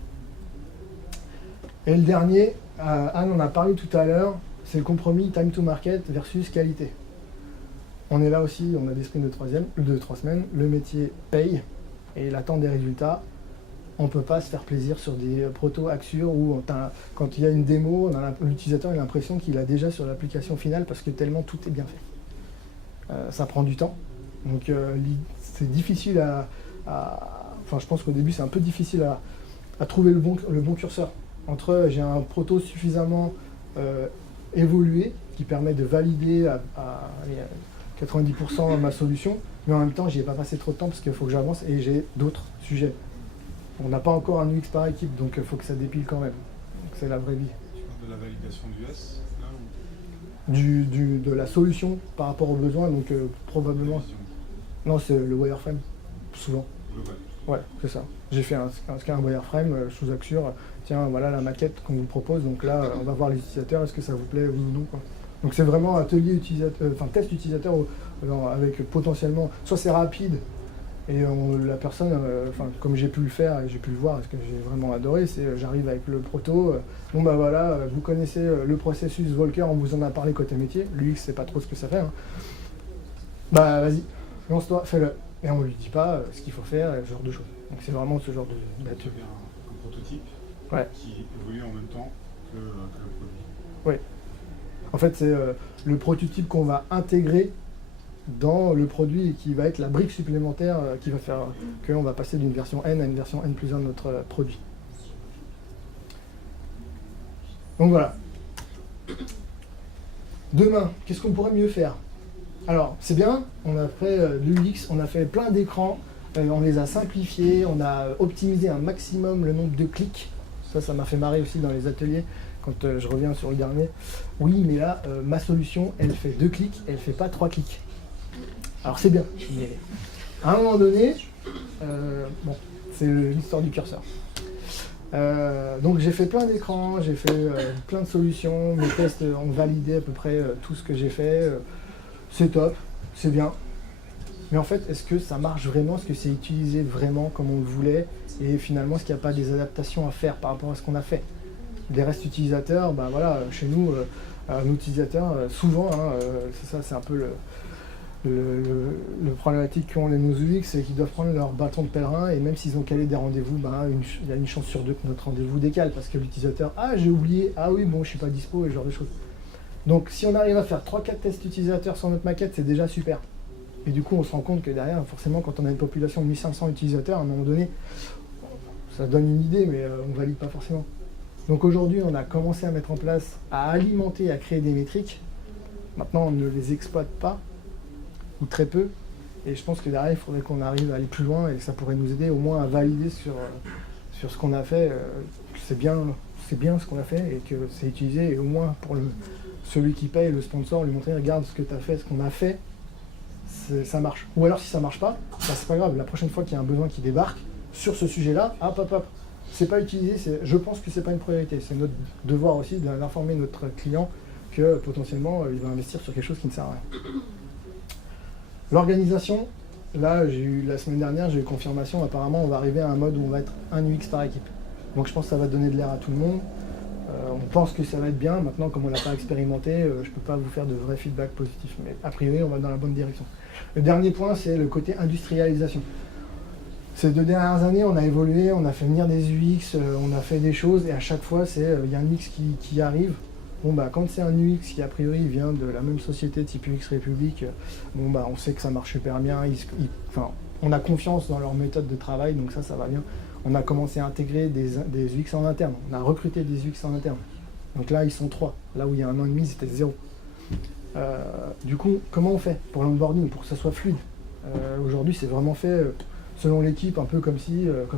Et le dernier, Anne en a parlé tout à l'heure, c'est le compromis time to market versus qualité. On est là aussi, on a des sprints de 3 semaines, le métier paye et il attend des résultats. on ne peut pas se faire plaisir sur des proto Axure où quand il y a une démo, l'utilisateur a l'impression qu'il a déjà sur l'application finale parce que tellement tout est bien fait. Ça prend du temps. Donc c'est difficile enfin je pense qu'au début c'est un peu difficile à trouver le bon curseur. Entre j'ai un proto suffisamment évolué qui permet de valider à 90% ma solution, mais en même temps j'y ai pas passé trop de temps parce qu'il faut que j'avance et j'ai d'autres sujets. On n'a pas encore un UX par équipe, donc il faut que ça dépile quand même. Donc c'est la vraie vie. Tu parles de la validation du S, là, ou De la solution par rapport aux besoins, donc probablement... la vision? Non, c'est le wireframe, souvent. Global. Ouais, c'est ça. J'ai fait un wireframe sous Axure. Tiens, voilà la maquette qu'on vous propose, donc là, on va voir les utilisateurs, est-ce que ça vous plaît, oui ou non, quoi. Donc c'est vraiment atelier utilisateur, test utilisateur avec potentiellement, soit c'est rapide, et la personne, comme j'ai pu le faire et j'ai pu le voir, ce que j'ai vraiment adoré, c'est j'arrive avec le proto, bon bah voilà, vous connaissez le processus Volcker, on vous en a parlé côté métier, l'UX c'est pas trop ce que ça fait, hein. Bah vas-y, lance-toi, fais-le. Et on lui dit pas ce qu'il faut faire, ce genre de choses. Donc c'est vraiment ce genre d'atelier. Tu as un prototype qui évolue en même temps que le produit. Oui. En fait, c'est le prototype qu'on va intégrer dans le produit et qui va être la brique supplémentaire qui va faire qu'on va passer d'une version N à une version N+1 de notre produit. Donc voilà. Demain, qu'est-ce qu'on pourrait mieux faire? Alors, c'est bien, on a fait l'UX, on a fait plein d'écrans, on les a simplifiés, on a optimisé un maximum le nombre de clics. Ça m'a fait marrer aussi dans les ateliers, quand je reviens sur le dernier. Oui, mais là, ma solution, elle fait 2 clics, elle fait pas 3 clics. Alors c'est bien, mais à un moment donné, bon, c'est l'histoire du curseur. Donc j'ai fait plein d'écrans, j'ai fait plein de solutions, mes tests ont validé à peu près tout ce que j'ai fait. C'est top, c'est bien. Mais en fait, est-ce que ça marche vraiment? Est-ce que c'est utilisé vraiment comme on le voulait? Et finalement, est-ce qu'il n'y a pas des adaptations à faire par rapport à ce qu'on a fait? Les restes utilisateurs, ben voilà, chez nous, un utilisateur, souvent, c'est ça, c'est un peu le problématique qu'ont nos UX, c'est qu'ils doivent prendre leur bâton de pèlerin et même s'ils ont calé des rendez-vous, il y a une chance sur 2 que notre rendez-vous décale parce que l'utilisateur, ah j'ai oublié, ah oui bon je suis pas dispo et ce genre de choses. Donc si on arrive à faire 3-4 tests utilisateurs sur notre maquette, c'est déjà super. Et du coup on se rend compte que derrière, forcément quand on a une population de 1500 utilisateurs, à un moment donné, ça donne une idée mais on valide pas forcément. Donc aujourd'hui on a commencé à mettre en place, à alimenter, à créer des métriques. Maintenant on ne les exploite pas, ou très peu, et je pense que derrière il faudrait qu'on arrive à aller plus loin et ça pourrait nous aider au moins à valider sur ce qu'on a fait, que c'est bien ce qu'on a fait et que c'est utilisé, et au moins pour celui qui paye, le sponsor, lui montrer regarde ce que tu as fait, ce qu'on a fait, ça marche. Ou alors si ça marche pas, bah, c'est pas grave, la prochaine fois qu'il y a un besoin qui débarque sur ce sujet-là, hop, c'est pas utilisé, je pense que c'est pas une priorité, c'est notre devoir aussi d'informer notre client que potentiellement il va investir sur quelque chose qui ne sert à rien. L'organisation, là, la semaine dernière, j'ai eu confirmation, apparemment, on va arriver à un mode où on va être un UX par équipe. Donc je pense que ça va donner de l'air à tout le monde. On pense que ça va être bien. Maintenant, comme on ne l'a pas expérimenté, je ne peux pas vous faire de vrais feedbacks positifs. Mais a priori, on va dans la bonne direction. Le dernier point, c'est le côté industrialisation. Ces 2 dernières années, on a évolué, on a fait venir des UX, on a fait des choses, et à chaque fois, il y a un UX qui arrive. Bon bah quand c'est un UX qui a priori vient de la même société type UX République, bon bah on sait que ça marche super bien, on a confiance dans leur méthode de travail, donc ça va bien. On a commencé à intégrer des UX en interne, on a recruté des UX en interne. Donc là ils sont 3, là où il y a 1 an et demi c'était 0. Du coup, comment on fait pour l'onboarding, pour que ça soit fluide? Aujourd'hui c'est vraiment fait selon l'équipe, un peu comme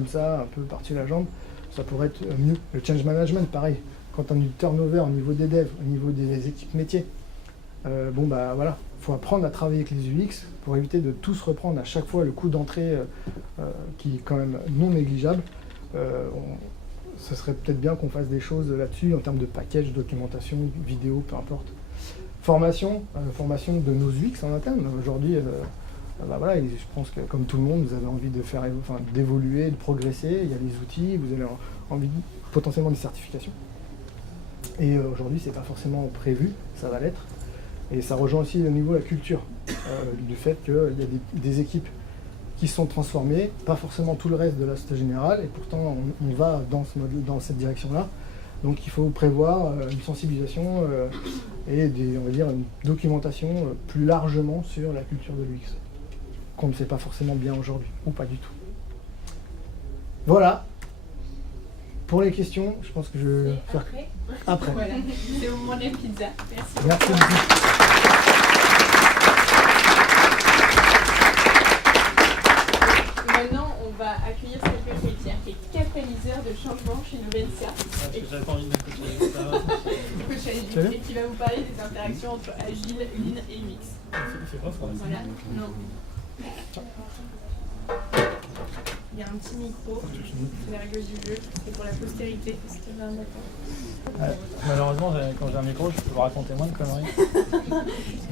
ça, un peu par-dessus la jambe, ça pourrait être mieux. Le change management, pareil. Quand on a du turnover au niveau des devs, au niveau des équipes métiers, bon bah voilà, il faut apprendre à travailler avec les UX pour éviter de tous reprendre à chaque fois le coût d'entrée qui est quand même non négligeable. Ce serait peut-être bien qu'on fasse des choses là-dessus en termes de package, documentation, vidéo, peu importe. Formation de nos UX en interne. Aujourd'hui, bah voilà, je pense que comme tout le monde, vous avez envie d'évoluer, de progresser, il y a les outils, vous avez envie potentiellement des certifications. Et aujourd'hui, c'est pas forcément prévu, ça va l'être. Et ça rejoint aussi au niveau de la culture, du fait qu'il y a des équipes qui sont transformés, pas forcément tout le reste de la Société Générale, et pourtant on va dans cette direction-là. Donc il faut prévoir une sensibilisation et on va dire une documentation plus largement sur la culture de l'UX, qu'on ne sait pas forcément bien aujourd'hui, ou pas du tout. Voilà. Pour les questions, je pense que je vais faire après. Voilà, c'est au moment des pizzas. Merci. Merci beaucoup. Maintenant, on va accueillir Stéphane Peltier, qui est catalyseur de changement chez Novensia. J'avais pas envie de m'écouter. Ça va. Coach Agile, et qui va vous parler des interactions entre Agile, Lean et UX. Il fait pas froid. Voilà, non. Il y a un petit micro, c'est la règle du jeu, c'est pour la postérité, parce qu'il y a un matin. Malheureusement, quand j'ai un micro, je peux vous raconter moins de conneries.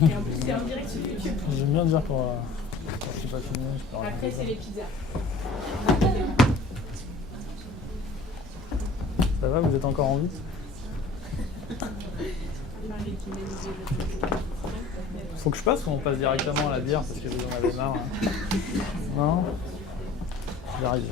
Et en plus, c'est en direct sur YouTube. J'aime bien dire quand je suis pas filmé, je peux raconter Après, ça. c'est les pizzas. Ça va, vous êtes encore en vie? Faut que je passe ou on passe directement à la bière parce que vous en avez marre? Hein. Non? J'arrive.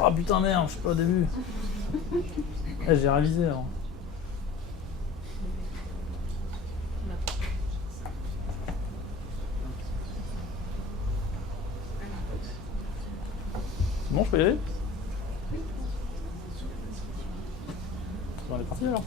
Ah putain merde, je suis pas au début. J'ai révisé alors. C'est bon, je peux y aller? Bon, on est parti alors.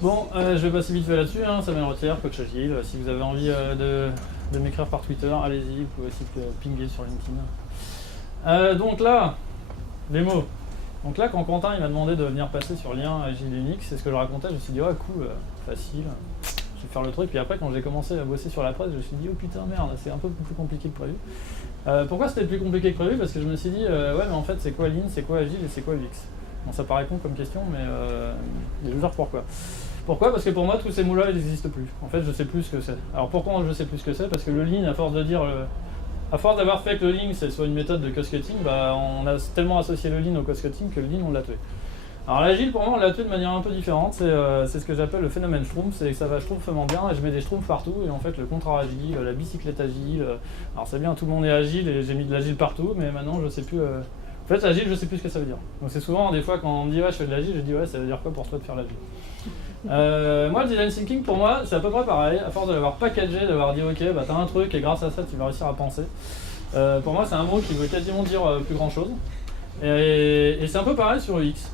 Bon, je vais passer vite fait là-dessus, hein, Samuel Retière, coach agile. Si vous avez envie de m'écrire par Twitter, allez-y, vous pouvez aussi pinguer sur LinkedIn. Donc là, les mots. Donc là, quand Quentin il m'a demandé de venir passer sur lien Agile Unix, c'est ce que je racontais, je me suis dit, oh cool, facile, je vais faire le truc. Puis après, quand j'ai commencé à bosser sur la presse, je me suis dit, oh putain merde, c'est un peu plus compliqué que prévu. Pourquoi c'était plus compliqué que prévu? Parce que je me suis dit, ouais mais en fait c'est quoi Lean, c'est quoi Agile et c'est quoi UX? Bon, ça paraît con comme question, mais je vais vous dire pourquoi. Pourquoi? Parce que pour moi, tous ces mots-là, ils n'existent plus. En fait, je sais plus ce que c'est. Alors pourquoi je sais plus ce que c'est? Parce que le Lean, à force d'avoir fait que le Lean, c'est soit une méthode de cost-cutting, bah, on a tellement associé le Lean au cost-cutting que le Lean, on l'a tué. Alors l'Agile, pour moi, on l'a tué de manière un peu différente. C'est ce que j'appelle le phénomène Schtroumpf. C'est que ça va schtroumpfement bien et je mets des schtroumpfs partout. Et en fait, le contrat agile, la bicyclette agile. Alors c'est bien, tout le monde est agile et j'ai mis de l'agile partout, mais maintenant, je sais plus... En fait, agile, je sais plus ce que ça veut dire. Donc c'est souvent, des fois, quand on me dit ouais, je fais de l'agile, je dis ouais, ça veut dire quoi pour toi de faire l'agile? Moi, le design thinking, pour moi, c'est à peu près pareil. À force de l'avoir packagé, d'avoir dit ok, bah t'as un truc et grâce à ça, tu vas réussir à penser. Pour moi, c'est un mot qui veut quasiment dire plus grand chose. Et c'est un peu pareil sur UX.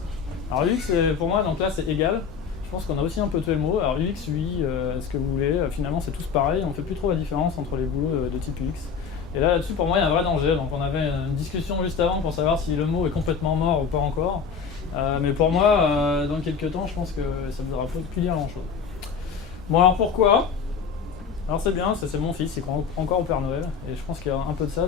Alors UX, pour moi, donc là, c'est égal. Je pense qu'on a aussi un peu tué le mot. Alors UX, UI, ce que vous voulez, finalement, c'est tous pareil. On fait plus trop la différence entre les boulots de type UX. Et là-dessus, pour moi, il y a un vrai danger. Donc on avait une discussion juste avant pour savoir si le mot est complètement mort ou pas encore. Mais pour moi, dans quelques temps, je pense que ça ne voudra plus dire grand-chose. Bon, alors pourquoi? Alors c'est bien, c'est mon fils, il croit encore au Père Noël. Et je pense qu'il y a un peu de ça.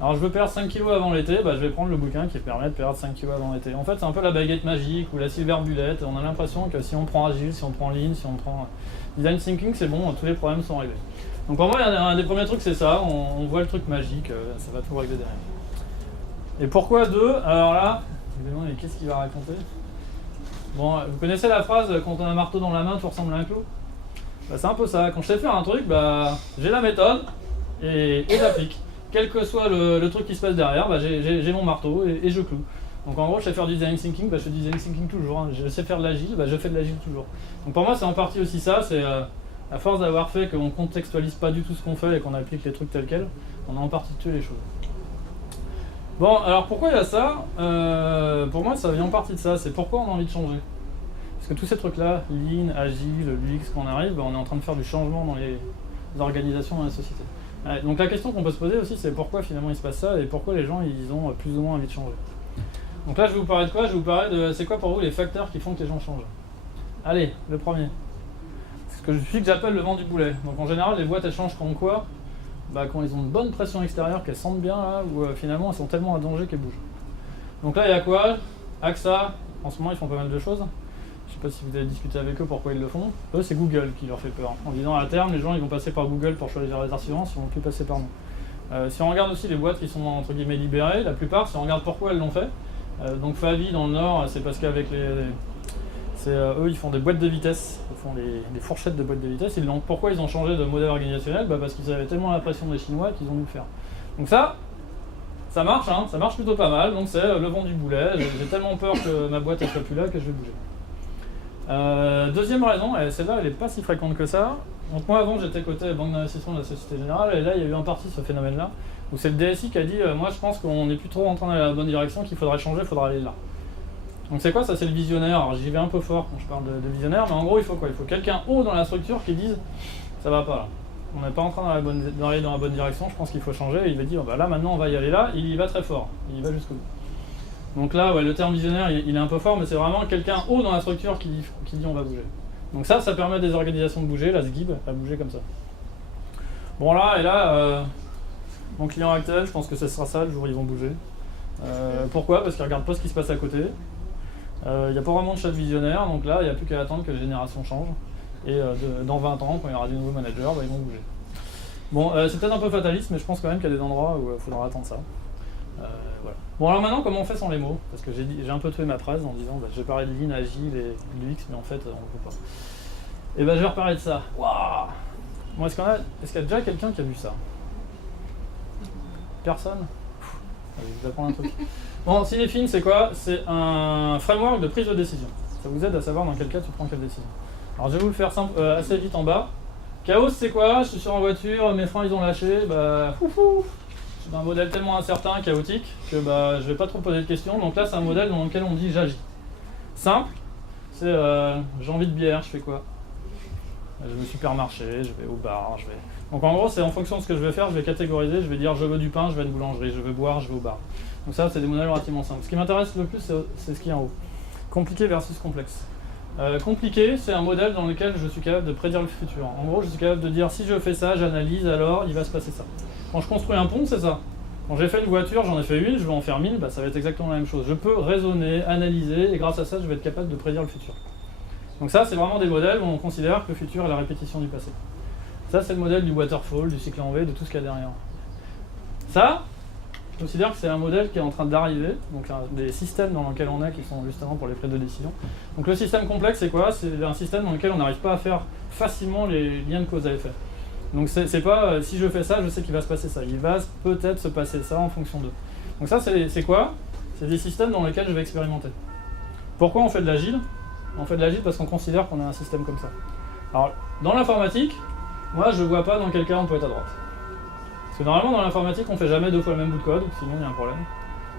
Alors je veux perdre 5 kilos avant l'été, bah, je vais prendre le bouquin qui permet de perdre 5 kilos avant l'été. En fait, c'est un peu la baguette magique ou la silver bullet. On a l'impression que si on prend Agile, si on prend Lean, si on prend Design Thinking, c'est bon, tous les problèmes sont réglés. Donc pour moi, un des premiers trucs, c'est ça. On voit le truc magique, ça va tout régler derrière. Et pourquoi 2? Alors là, évidemment, mais qu'est-ce qu'il va raconter? Bon, vous connaissez la phrase « quand on a un marteau dans la main, tout ressemble à un clou ». Bah, c'est un peu ça. Quand je sais faire un truc, bah, j'ai la méthode et j'applique. Quel que soit le truc qui se passe derrière, bah, j'ai mon marteau et je cloue. Donc en gros, je sais faire du design thinking, bah, je fais du design thinking toujours. Hein. Je sais faire de l'agile, bah, je fais de l'agile toujours. Donc pour moi, c'est en partie aussi ça. C'est à force d'avoir fait qu'on contextualise pas du tout ce qu'on fait et qu'on applique les trucs tels quels, on a en partie tué les choses. Bon, alors pourquoi il y a ça? Pour moi, ça vient en partie de ça. C'est pourquoi on a envie de changer. Parce que tous ces trucs-là, Lean, Agile, l'UX, quand on arrive, bah, on est en train de faire du changement dans les organisations, dans la société. Ouais, donc la question qu'on peut se poser aussi, c'est pourquoi finalement il se passe ça et pourquoi les gens ils ont plus ou moins envie de changer. Donc là, je vais vous parler de quoi? Je vais vous parler de c'est quoi pour vous les facteurs qui font que les gens changent. Allez, le premier. C'est ce que j'appelle le vent du boulet. Donc en général, les boîtes elles changent comme quoi? quand ils ont une bonne pression extérieure, qu'elles sentent bien, là, ou finalement elles sont tellement à danger qu'elles bougent. Donc là, il y a quoi? AXA, en ce moment ils font pas mal de choses. Je sais pas si vous avez discuté avec eux pourquoi ils le font. Eux, c'est Google qui leur fait peur. En disant à terme, les gens ils vont passer par Google pour choisir les assurances, ils vont plus passer par nous. Si on regarde aussi les boîtes qui sont entre guillemets libérées, la plupart, si on regarde pourquoi elles l'ont fait, donc Favi dans le Nord, c'est parce qu'avec eux ils font des boîtes de vitesse, ils font des fourchettes de boîtes de vitesse. Pourquoi ils ont changé de modèle organisationnel? Parce qu'ils avaient tellement la pression des Chinois qu'ils ont dû le faire. Donc ça marche, hein, ça marche plutôt pas mal. Donc c'est le vent du boulet, j'ai tellement peur que ma boîte ne soit plus là que je vais bouger. Deuxième raison, et celle-là elle n'est pas si fréquente que ça. Donc moi avant j'étais côté banque d'investissement de la Société Générale, et là il y a eu un parti ce phénomène-là, où c'est le DSI qui a dit moi je pense qu'on n'est plus trop en train d'aller dans la bonne direction, qu'il faudrait changer, il faudra aller là. Donc c'est quoi ça? C'est le visionnaire. Alors j'y vais un peu fort quand je parle de visionnaire, mais en gros il faut quoi? Il faut quelqu'un haut dans la structure qui dise ça va pas là. On n'est pas en train d'aller dans la bonne direction, je pense qu'il faut changer. Et il va dire là maintenant on va y aller là, il y va très fort, il y va jusqu'au bout. Donc là ouais, le terme visionnaire il est un peu fort, mais c'est vraiment quelqu'un haut dans la structure qui dit on va bouger. Donc ça permet à des organisations de bouger, la SGIB à bouger comme ça. Bon là, mon client actuel, je pense que ce sera ça le jour où ils vont bouger. Pourquoi? Parce qu'ils regardent pas ce qui se passe à côté. Il n'y a pas vraiment de chat visionnaire, donc là il n'y a plus qu'à attendre que les générations changent. Et dans 20 ans, quand il y aura des nouveaux managers, ils vont bouger. Bon, c'est peut-être un peu fataliste, mais je pense quand même qu'il y a des endroits où il faudra attendre ça. Voilà. Bon alors maintenant, comment on fait sans les mots? Parce que j'ai un peu tué ma phrase en disant je vais parler de Lean, Agile et de l'UX, mais en fait on ne peut pas. Et je vais reparler de ça. Waouh! Bon, est-ce qu'il y a déjà quelqu'un qui a vu ça? Personne? Allez, je vais apprendre un truc. Bon, Cinefin, c'est quoi? C'est un framework de prise de décision. Ça vous aide à savoir dans quel cas tu prends quelle décision. Alors je vais vous le faire simple, assez vite en bas. Chaos, c'est quoi? Je suis sur une voiture, mes freins ils ont lâché, je suis dans un modèle tellement incertain, chaotique, que je vais pas trop poser de questions. Donc là, c'est un modèle dans lequel on dit j'agis. Simple, c'est j'ai envie de bière, je fais quoi? Je vais au supermarché, je vais au bar, Donc en gros, c'est en fonction de ce que je vais faire, je vais catégoriser, je vais dire je veux du pain, je vais à une boulangerie, je veux boire, je vais au bar. Donc ça, c'est des modèles relativement simples. Ce qui m'intéresse le plus, c'est ce qui est en haut. Compliqué versus complexe. Compliqué, c'est un modèle dans lequel je suis capable de prédire le futur. En gros, je suis capable de dire si je fais ça, j'analyse, alors il va se passer ça. Quand je construis un pont, c'est ça. Quand j'ai fait une voiture, j'en ai fait une, je vais en faire 1000, ça va être exactement la même chose. Je peux raisonner, analyser, et grâce à ça, je vais être capable de prédire le futur. Donc ça, c'est vraiment des modèles où on considère que le futur est la répétition du passé. Ça, c'est le modèle du waterfall, du cycle en V, de tout ce qu'il y a derrière. Ça, je considère que c'est un modèle qui est en train d'arriver, donc des systèmes dans lesquels on est qui sont justement pour les prises de décision. Donc le système complexe, c'est quoi? C'est un système dans lequel on n'arrive pas à faire facilement les liens de cause à effet. Donc c'est pas si je fais ça, je sais qu'il va se passer ça. Il va peut-être se passer ça en fonction d'eux. Donc ça, c'est quoi? C'est des systèmes dans lesquels je vais expérimenter. Pourquoi on fait de l'agile? On fait de l'agile parce qu'on considère qu'on a un système comme ça. Alors, dans l'informatique, moi je vois pas dans quel cas on peut être à droite. Parce que normalement dans l'informatique on fait jamais 2 fois le même bout de code, sinon il y a un problème.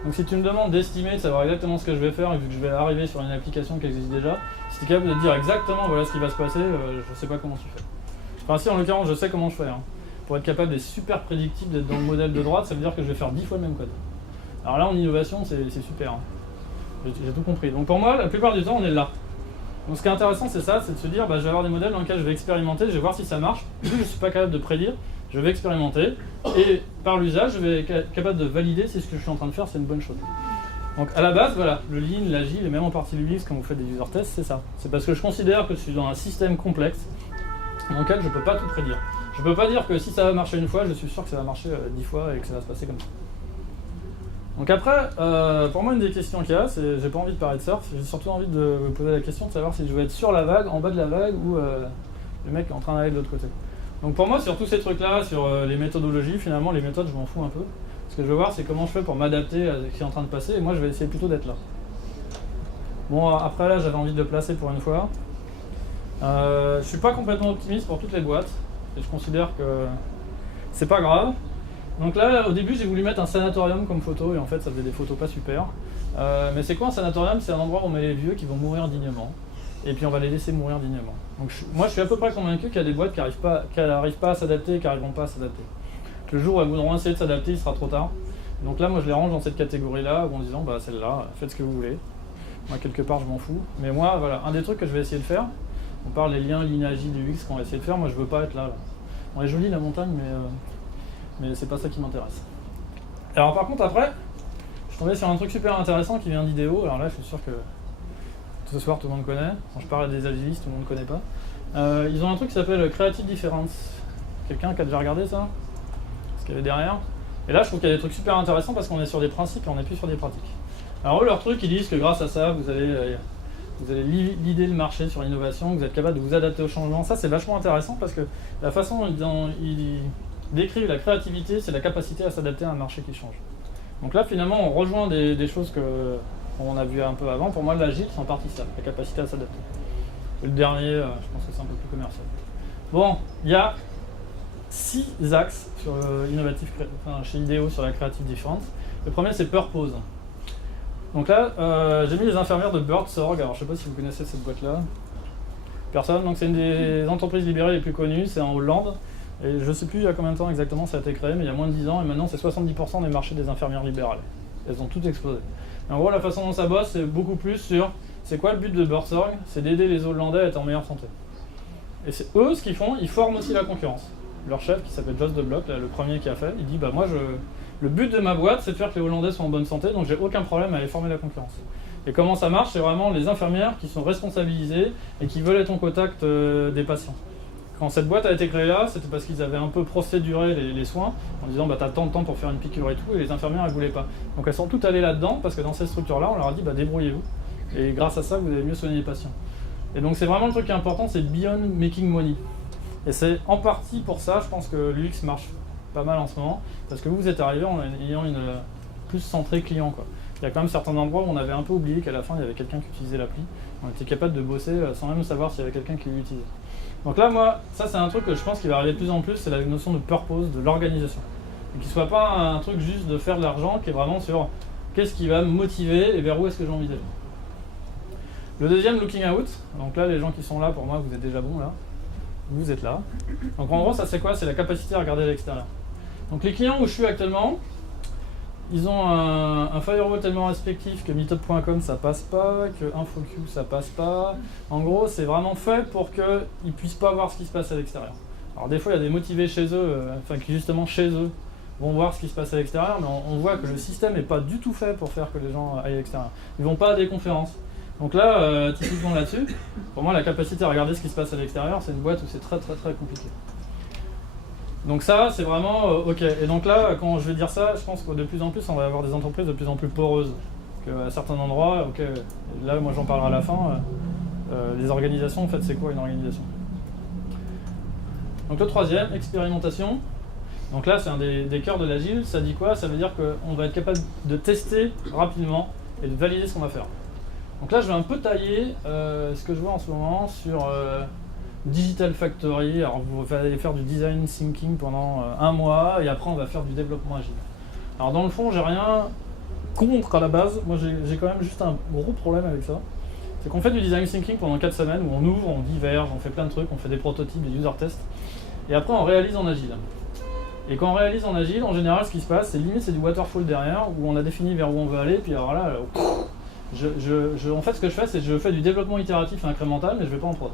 Donc si tu me demandes d'estimer, de savoir exactement ce que je vais faire, et vu que je vais arriver sur une application qui existe déjà, si tu es capable de dire exactement voilà ce qui va se passer, je sais pas comment tu fais. Enfin si en l'occurrence je sais comment je fais. Pour être capable d'être super prédictible, d'être dans le modèle de droite, ça veut dire que je vais faire 10 fois le même code. Alors là en innovation c'est super. J'ai tout compris. Donc pour moi la plupart du temps on est là. Donc ce qui est intéressant c'est ça, c'est de se dire je vais avoir des modèles dans lesquels je vais expérimenter, je vais voir si ça marche. Vu que je suis pas capable de prédire, je vais expérimenter et par l'usage je vais être capable de valider si ce que je suis en train de faire c'est une bonne chose. Donc à la base voilà, le Lean, l'Agile et même en partie l'UX quand vous faites des user tests c'est ça. C'est parce que je considère que je suis dans un système complexe dans lequel je peux pas tout prédire. Je peux pas dire que si ça va marcher une fois, je suis sûr que ça va marcher 10 fois et que ça va se passer comme ça. Donc après, pour moi une des questions qu'il y a, c'est j'ai pas envie de parler de surf, j'ai surtout envie de me poser la question de savoir si je vais être sur la vague, en bas de la vague ou le mec est en train d'aller de l'autre côté. Donc pour moi sur tous ces trucs là, sur les méthodologies, finalement les méthodes je m'en fous un peu. Ce que je veux voir c'est comment je fais pour m'adapter à ce qui est en train de passer et moi je vais essayer plutôt d'être là. Bon après là j'avais envie de le placer pour une fois. Je suis pas complètement optimiste pour toutes les boîtes et je considère que c'est pas grave. Donc là au début j'ai voulu mettre un sanatorium comme photo et en fait ça faisait des photos pas super. Mais c'est quoi un sanatorium? C'est un endroit où on met les vieux qui vont mourir dignement. Et puis on va les laisser mourir dignement. Donc moi je suis à peu près convaincu qu'il y a des boîtes qui n'arrivent pas à s'adapter et qui n'arriveront pas à s'adapter. Le jour où elles voudront essayer de s'adapter, il sera trop tard. Donc là moi je les range dans cette catégorie-là en disant celle-là, faites ce que vous voulez. Moi quelque part je m'en fous. Mais moi voilà, un des trucs que je vais essayer de faire, on parle des liens Lean, Agile, UX qu'on va essayer de faire, moi je veux pas être là. On est joli la montagne mais mais c'est pas ça qui m'intéresse. Alors par contre après, je suis tombé sur un truc super intéressant qui vient d'IDEO. Alors là je suis sûr que ce soir tout le monde connaît. Quand je parle des agilistes, tout le monde ne connaît pas. Ils ont un truc qui s'appelle Creative Difference. Quelqu'un qui a déjà regardé ça? Ce qu'il y avait derrière. Et là je trouve qu'il y a des trucs super intéressants parce qu'on est sur des principes et on n'est plus sur des pratiques. Alors eux leur truc, ils disent que grâce à ça vous allez leader le marché sur l'innovation, vous êtes capable de vous adapter au changement. Ça c'est vachement intéressant parce que la façon dont ils décrivent la créativité, c'est la capacité à s'adapter à un marché qui change. Donc là finalement on rejoint des choses qu'on a vu un peu avant. Pour moi l'agile c'est en partie ça, la capacité à s'adapter. Et le dernier, je pense que c'est un peu plus commercial. Bon, il y a 6 axes sur chez IDEO sur la Creative Difference. Le premier c'est Purpose. Donc là, j'ai mis les infirmières de Buurtzorg. Alors je sais pas si vous connaissez cette boîte-là. Personne. Donc c'est une des entreprises libérées les plus connues, c'est en Hollande. Et je sais plus il y a combien de temps exactement ça a été créé, mais il y a moins de 10 ans, et maintenant c'est 70% des marchés des infirmières libérales. Elles ont toutes explosé. Et en gros, la façon dont ça bosse, c'est beaucoup plus sur, c'est quoi le but de Buurtzorg? C'est d'aider les Hollandais à être en meilleure santé. Et c'est eux, ce qu'ils font, ils forment aussi la concurrence. Leur chef, qui s'appelle Jos de Blok, là, le premier qui a fait, il dit, bah moi, le but de ma boîte, c'est de faire que les Hollandais soient en bonne santé, donc j'ai aucun problème à aller former la concurrence. Et comment ça marche? C'est vraiment les infirmières qui sont responsabilisées et qui veulent être en contact des patients. Quand cette boîte a été créée là, c'était parce qu'ils avaient un peu procéduré les soins, en disant bah t'as tant de temps pour faire une piqûre et tout, et les infirmières elles voulaient pas. Donc elles sont toutes allées là-dedans, parce que dans ces structures-là, on leur a dit bah débrouillez-vous, et grâce à ça, vous allez mieux soigner les patients. Et donc c'est vraiment le truc qui est important, c'est beyond making money. Et c'est en partie pour ça, je pense que l'UX marche pas mal en ce moment, parce que vous êtes arrivé en ayant une plus centrée client, quoi. Il y a quand même certains endroits où on avait un peu oublié qu'à la fin, il y avait quelqu'un qui utilisait l'appli. On était capable de bosser sans même savoir s'il y avait quelqu'un qui l'utilisait. Donc là, moi, ça c'est un truc que je pense qui va arriver de plus en plus, c'est la notion de purpose, de l'organisation. Et qu'il ne soit pas un truc juste de faire de l'argent, qui est vraiment sur qu'est-ce qui va me motiver et vers où est-ce que j'ai envie d'aller. Le deuxième, looking out. Donc là, les gens qui sont là, pour moi, vous êtes déjà bons là. Vous êtes là. Donc en gros, ça c'est quoi? C'est la capacité à regarder à l'extérieur. Donc les clients où je suis actuellement, ils ont un firewall tellement respectif que Meetup.com ça passe pas, que InfoQ ça passe pas. En gros, c'est vraiment fait pour qu'ils puissent pas voir ce qui se passe à l'extérieur. Alors des fois, il y a des motivés chez eux, qui justement chez eux vont voir ce qui se passe à l'extérieur, mais on voit que le système n'est pas du tout fait pour faire que les gens aillent à l'extérieur. Ils vont pas à des conférences. Donc là, typiquement là-dessus, pour moi, la capacité à regarder ce qui se passe à l'extérieur, c'est une boîte où c'est très très très compliqué. Donc ça, c'est vraiment ok. Et donc là, quand je vais dire ça, je pense que de plus en plus, on va avoir des entreprises de plus en plus poreuses. Qu'à certains endroits, ok, là, moi j'en parlerai à la fin, les organisations, en fait, c'est quoi une organisation? Donc le troisième, expérimentation. Donc là, c'est un des cœurs de l'agile. Ça dit quoi? Ça veut dire qu'on va être capable de tester rapidement et de valider ce qu'on va faire. Donc là, je vais un peu tailler ce que je vois en ce moment sur Digital Factory. Alors vous allez faire du design thinking pendant un mois et après on va faire du développement agile. Alors dans le fond, j'ai rien contre à la base. Moi, j'ai quand même juste un gros problème avec ça. C'est qu'on fait du design thinking pendant 4 semaines où on ouvre, on diverge, on fait plein de trucs, on fait des prototypes, des user tests. Et après, on réalise en agile. Et quand on réalise en agile, en général, ce qui se passe, c'est limite c'est du waterfall derrière où on a défini vers où on veut aller. Puis alors là, en fait, ce que je fais, c'est que je fais du développement itératif et incrémental, mais je ne vais pas en prod.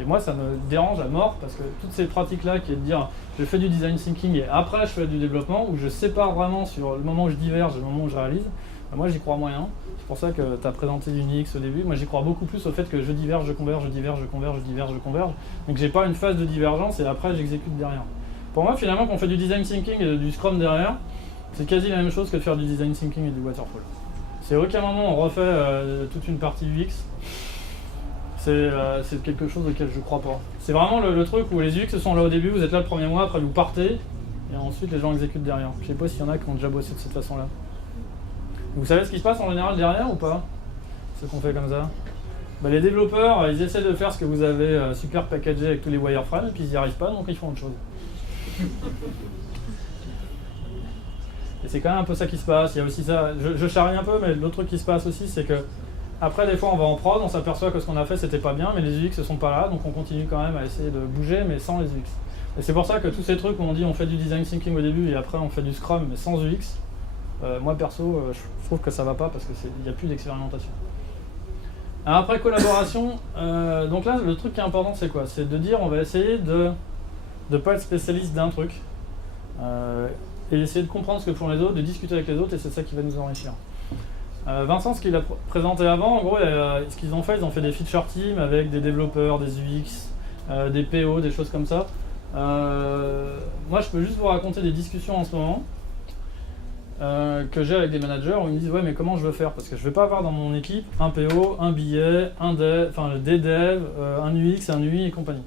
Et moi, ça me dérange à mort parce que toutes ces pratiques-là, qui est de dire je fais du design thinking et après je fais du développement, où je sépare vraiment sur le moment où je diverge et le moment où je réalise, ben moi j'y crois moyen. C'est pour ça que tu as présenté Unix au début. Moi j'y crois beaucoup plus au fait que je diverge, je converge, je diverge, je converge, je diverge, je converge. Donc j'ai pas une phase de divergence et après j'exécute derrière. Pour moi, finalement, quand on fait du design thinking et du scrum derrière, c'est quasi la même chose que de faire du design thinking et du waterfall. C'est aucun moment on refait toute une partie UX. C'est quelque chose auquel je crois pas. C'est vraiment le truc où les UX sont là au début, vous êtes là le premier mois, après vous partez, et ensuite les gens exécutent derrière. Je sais pas s'il y en a qui ont déjà bossé de cette façon-là. Vous savez ce qui se passe en général derrière ou pas? Ce qu'on fait comme ça. Bah, les développeurs, ils essaient de faire ce que vous avez super packagé avec tous les wireframes, et puis ils n'y arrivent pas, donc ils font autre chose. Et c'est quand même un peu ça qui se passe. Il y a aussi ça, je charrie un peu, mais l'autre truc qui se passe aussi, c'est que après, des fois, on va en prod, on s'aperçoit que ce qu'on a fait, c'était pas bien, mais les UX ne sont pas là, donc on continue quand même à essayer de bouger, mais sans les UX. Et c'est pour ça que tous ces trucs où on dit on fait du design thinking au début et après on fait du Scrum, mais sans UX, moi perso, je trouve que ça va pas parce qu'il n'y a plus d'expérimentation. Alors après, collaboration, donc là, le truc qui est important, c'est quoi? C'est de dire on va essayer de ne pas être spécialiste d'un truc, et essayer de comprendre ce que font les autres, de discuter avec les autres, et c'est ça qui va nous enrichir. Vincent, ce qu'il a présenté avant, en gros, ce qu'ils ont fait des feature teams avec des développeurs, des UX, des PO, des choses comme ça. Moi, je peux juste vous raconter des discussions en ce moment que j'ai avec des managers où ils me disent « Ouais, mais comment je veux faire ?» Parce que je ne vais pas avoir dans mon équipe un PO, un billet, des devs, un UX, un UI et compagnie.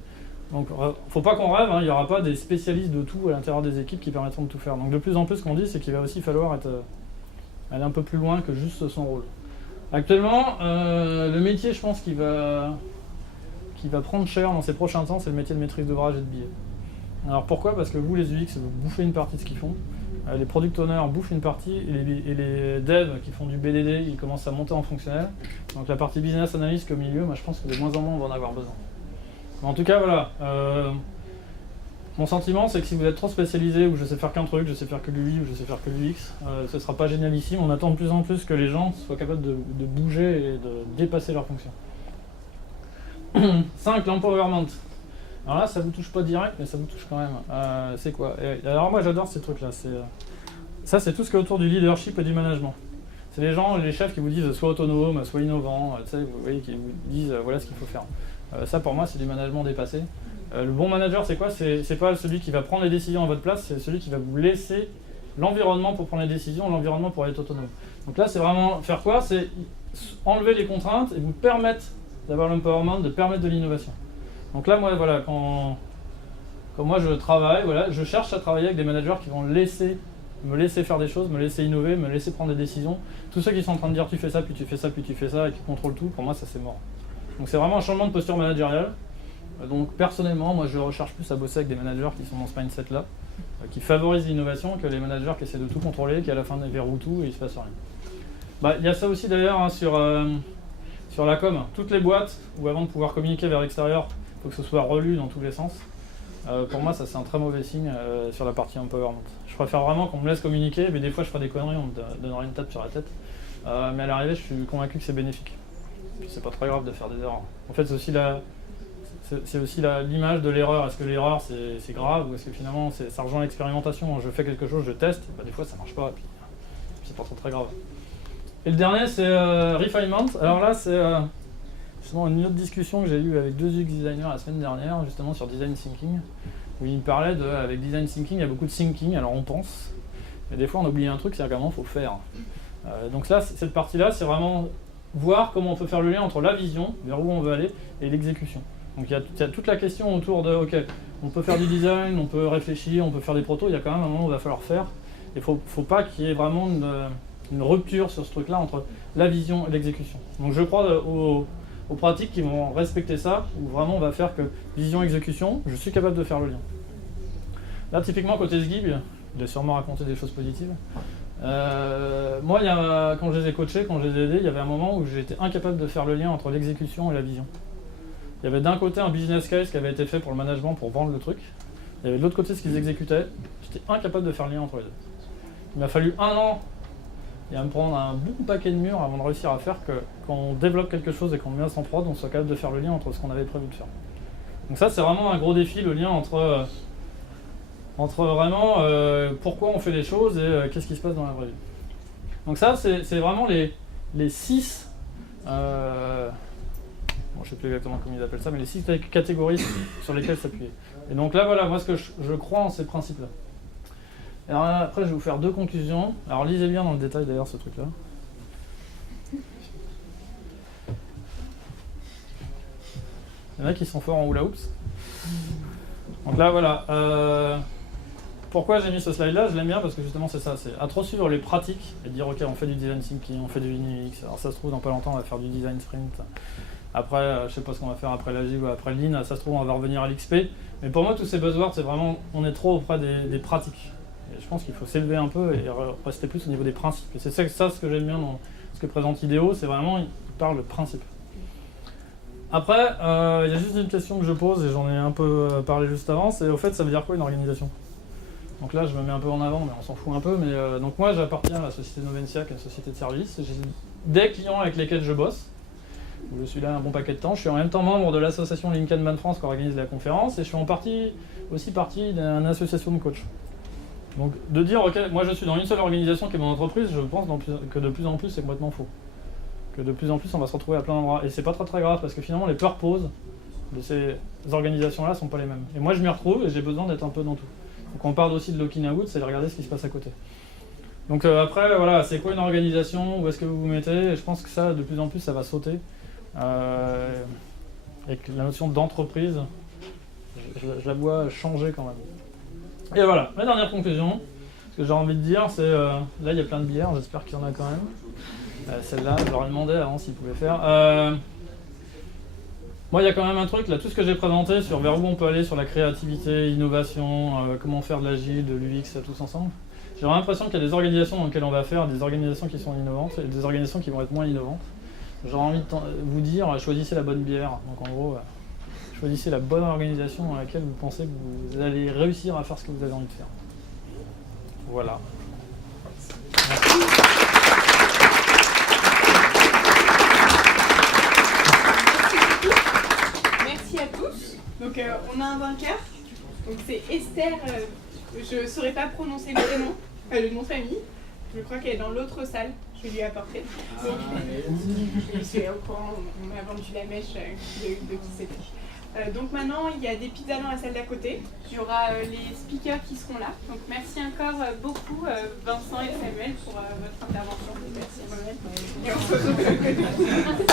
Donc, faut pas qu'on rêve, hein, il n'y aura pas des spécialistes de tout à l'intérieur des équipes qui permettront de tout faire. Donc, de plus en plus, ce qu'on dit, c'est qu'il va aussi falloir aller un peu plus loin que juste son rôle. Actuellement, le métier, je pense, qui va prendre cher dans ces prochains temps, c'est le métier de maîtrise d'ouvrage et de billet. Alors pourquoi ? Parce que vous, les UX, vous bouffez une partie de ce qu'ils font. Les product owners bouffent une partie, et les devs qui font du BDD, ils commencent à monter en fonctionnel. Donc la partie business analyst au milieu, moi je pense que de moins en moins on va en avoir besoin. Mais en tout cas, voilà. Mon sentiment, c'est que si vous êtes trop spécialisé, ou je sais faire qu'un truc, je sais faire que l'UI, ou je sais faire que l'UX, ce sera pas génialissime. On attend de plus en plus que les gens soient capables de bouger et de dépasser leurs fonctions. 5. L'empowerment. Alors là, ça vous touche pas direct, mais ça vous touche quand même. C'est quoi ? Alors moi, j'adore ces trucs-là. Ça, c'est tout ce qui est autour du leadership et du management. C'est les gens, les chefs qui vous disent sois autonome, sois innovant, vous voyez, qui vous disent voilà ce qu'il faut faire. Ça, pour moi, c'est du management dépassé. Le bon manager, c'est quoi ? C'est pas celui qui va prendre les décisions à votre place, c'est celui qui va vous laisser l'environnement pour prendre les décisions, l'environnement pour être autonome. Donc là, c'est vraiment faire quoi ? C'est enlever les contraintes et vous permettre d'avoir l'empowerment, de permettre de l'innovation. Donc là, moi, voilà, quand moi je travaille, voilà, je cherche à travailler avec des managers qui vont me laisser faire des choses, me laisser innover, me laisser prendre des décisions. Tous ceux qui sont en train de dire tu fais ça, puis tu fais ça, puis tu fais ça, et qui contrôlent tout, pour moi, ça c'est mort. Donc c'est vraiment un changement de posture managériale. Donc personnellement, moi je recherche plus à bosser avec des managers qui sont dans ce mindset-là, qui favorisent l'innovation, que les managers qui essaient de tout contrôler, qui à la fin verrouillent tout et il se passe rien. Il y a ça aussi d'ailleurs hein, sur la com. Toutes les boîtes, où avant de pouvoir communiquer vers l'extérieur, il faut que ce soit relu dans tous les sens. Pour moi, ça c'est un très mauvais signe sur la partie empowerment. Je préfère vraiment qu'on me laisse communiquer, mais des fois je ferai des conneries, on me donnera une tape sur la tête. Mais à l'arrivée, je suis convaincu que c'est bénéfique. Puis c'est pas très grave de faire des erreurs. En fait, c'est aussi l'image de l'erreur. Est-ce que l'erreur c'est grave ou est-ce que finalement ça rejoint l'expérimentation ? Je fais quelque chose, je teste, des fois ça marche pas, et puis c'est pas très grave. Et le dernier c'est refinement. Alors là c'est justement une autre discussion que j'ai eue avec 2 UX designers la semaine dernière, justement sur design thinking, où ils me parlaient avec design thinking, il y a beaucoup de thinking, alors on pense, mais des fois on oublie un truc, c'est vraiment faut faire. Donc là, cette partie-là, c'est vraiment voir comment on peut faire le lien entre la vision, vers où on veut aller, et l'exécution. Donc il y a toute la question autour de, ok, on peut faire du design, on peut réfléchir, on peut faire des protos, il y a quand même un moment où il va falloir faire. Il ne faut pas qu'il y ait vraiment une rupture sur ce truc-là entre la vision et l'exécution. Donc je crois aux pratiques qui vont respecter ça, où vraiment on va faire que vision-exécution, je suis capable de faire le lien. Là typiquement côté Sgib, il a sûrement raconté des choses positives. Moi, quand je les ai coachés, quand je les ai aidés, il y avait un moment où j'étais incapable de faire le lien entre l'exécution et la vision. Il y avait d'un côté un business case qui avait été fait pour le management pour vendre le truc. Il y avait de l'autre côté ce qu'ils exécutaient. J'étais incapable de faire le lien entre les deux. Il m'a fallu 1 an et à me prendre un bon paquet de murs avant de réussir à faire que quand on développe quelque chose et qu'on met ça en prod, on soit capable de faire le lien entre ce qu'on avait prévu de faire. Donc ça, c'est vraiment un gros défi, le lien entre vraiment pourquoi on fait les choses et qu'est-ce qui se passe dans la vraie vie. Donc ça, c'est vraiment les 6... je ne sais plus exactement comment ils appellent ça, mais les 6 catégories sur lesquelles s'appuyer. Et donc là, voilà, moi ce que je crois en ces principes-là. Alors après, je vais vous faire 2 conclusions. Alors lisez bien dans le détail d'ailleurs ce truc-là. Il y en a qui sont forts en hula hoops. Donc là, voilà. Pourquoi j'ai mis ce slide-là ? Je l'aime bien parce que justement c'est ça, c'est à trop suivre les pratiques et dire ok, on fait du design thinking, on fait du UX. Alors ça se trouve dans pas longtemps on va faire du design sprint. Après, je sais pas ce qu'on va faire après l'agile ou après le lean, ça se trouve on va revenir à l'XP. Mais pour moi tous ces buzzwords c'est vraiment, on est trop auprès des pratiques. Et je pense qu'il faut s'élever un peu et rester plus au niveau des principes. Et c'est ça ce que j'aime bien dans ce que présente IDEO, c'est vraiment, il parle de principes. Après, il y a juste une question que je pose et j'en ai un peu parlé juste avant, c'est au fait ça veut dire quoi une organisation ? Donc là, je me mets un peu en avant, mais on s'en fout un peu. Mais donc moi, j'appartiens à la société Novencia, qui est une société de services. J'ai des clients avec lesquels je bosse. Je suis là un bon paquet de temps. Je suis en même temps membre de l'association Lincoln Man France qui organise la conférence. Et je suis aussi partie d'une association de coach. Donc de dire ok, moi je suis dans une seule organisation qui est mon entreprise, je pense que de plus en plus c'est complètement faux. Que de plus en plus on va se retrouver à plein d'endroits. Et c'est pas très grave parce que finalement les purposes de ces organisations-là sont pas les mêmes. Et moi je m'y retrouve et j'ai besoin d'être un peu dans tout. Donc on parle aussi de looking out, c'est de regarder ce qui se passe à côté. Donc après voilà, c'est quoi une organisation, où est-ce que vous vous mettez? Et je pense que ça de plus en plus ça va sauter. Et que la notion d'entreprise, je la vois changer quand même. Et voilà, la dernière conclusion, ce que j'ai envie de dire, c'est là il y a plein de bières, j'espère qu'il y en a quand même. Celle-là, je leur ai demandé avant s'ils pouvaient faire. Moi, il y a quand même un truc, là, tout ce que j'ai présenté sur vers où on peut aller sur la créativité, innovation, comment faire de l'agile, de l'UX, tous ensemble. J'ai l'impression qu'il y a des organisations dans lesquelles on va faire des organisations qui sont innovantes et des organisations qui vont être moins innovantes. J'aurais envie de vous dire, choisissez la bonne bière. Donc en gros, choisissez la bonne organisation dans laquelle vous pensez que vous allez réussir à faire ce que vous avez envie de faire. Voilà. Merci à tous. Donc on a un vainqueur. Donc c'est Esther. Je ne saurais pas prononcer le prénom, le nom de famille. Je crois qu'elle est dans l'autre salle. Je vais lui apporter. Donc, je suis au courant, on m'a vendu la mèche de qui c'était. Donc maintenant, il y a des pizzas dans la salle d'à côté. Il y aura les speakers qui seront là. Donc merci encore beaucoup Vincent et Samuel pour votre intervention. Merci Emmanuel. Et on se retrouve de l'autre côté.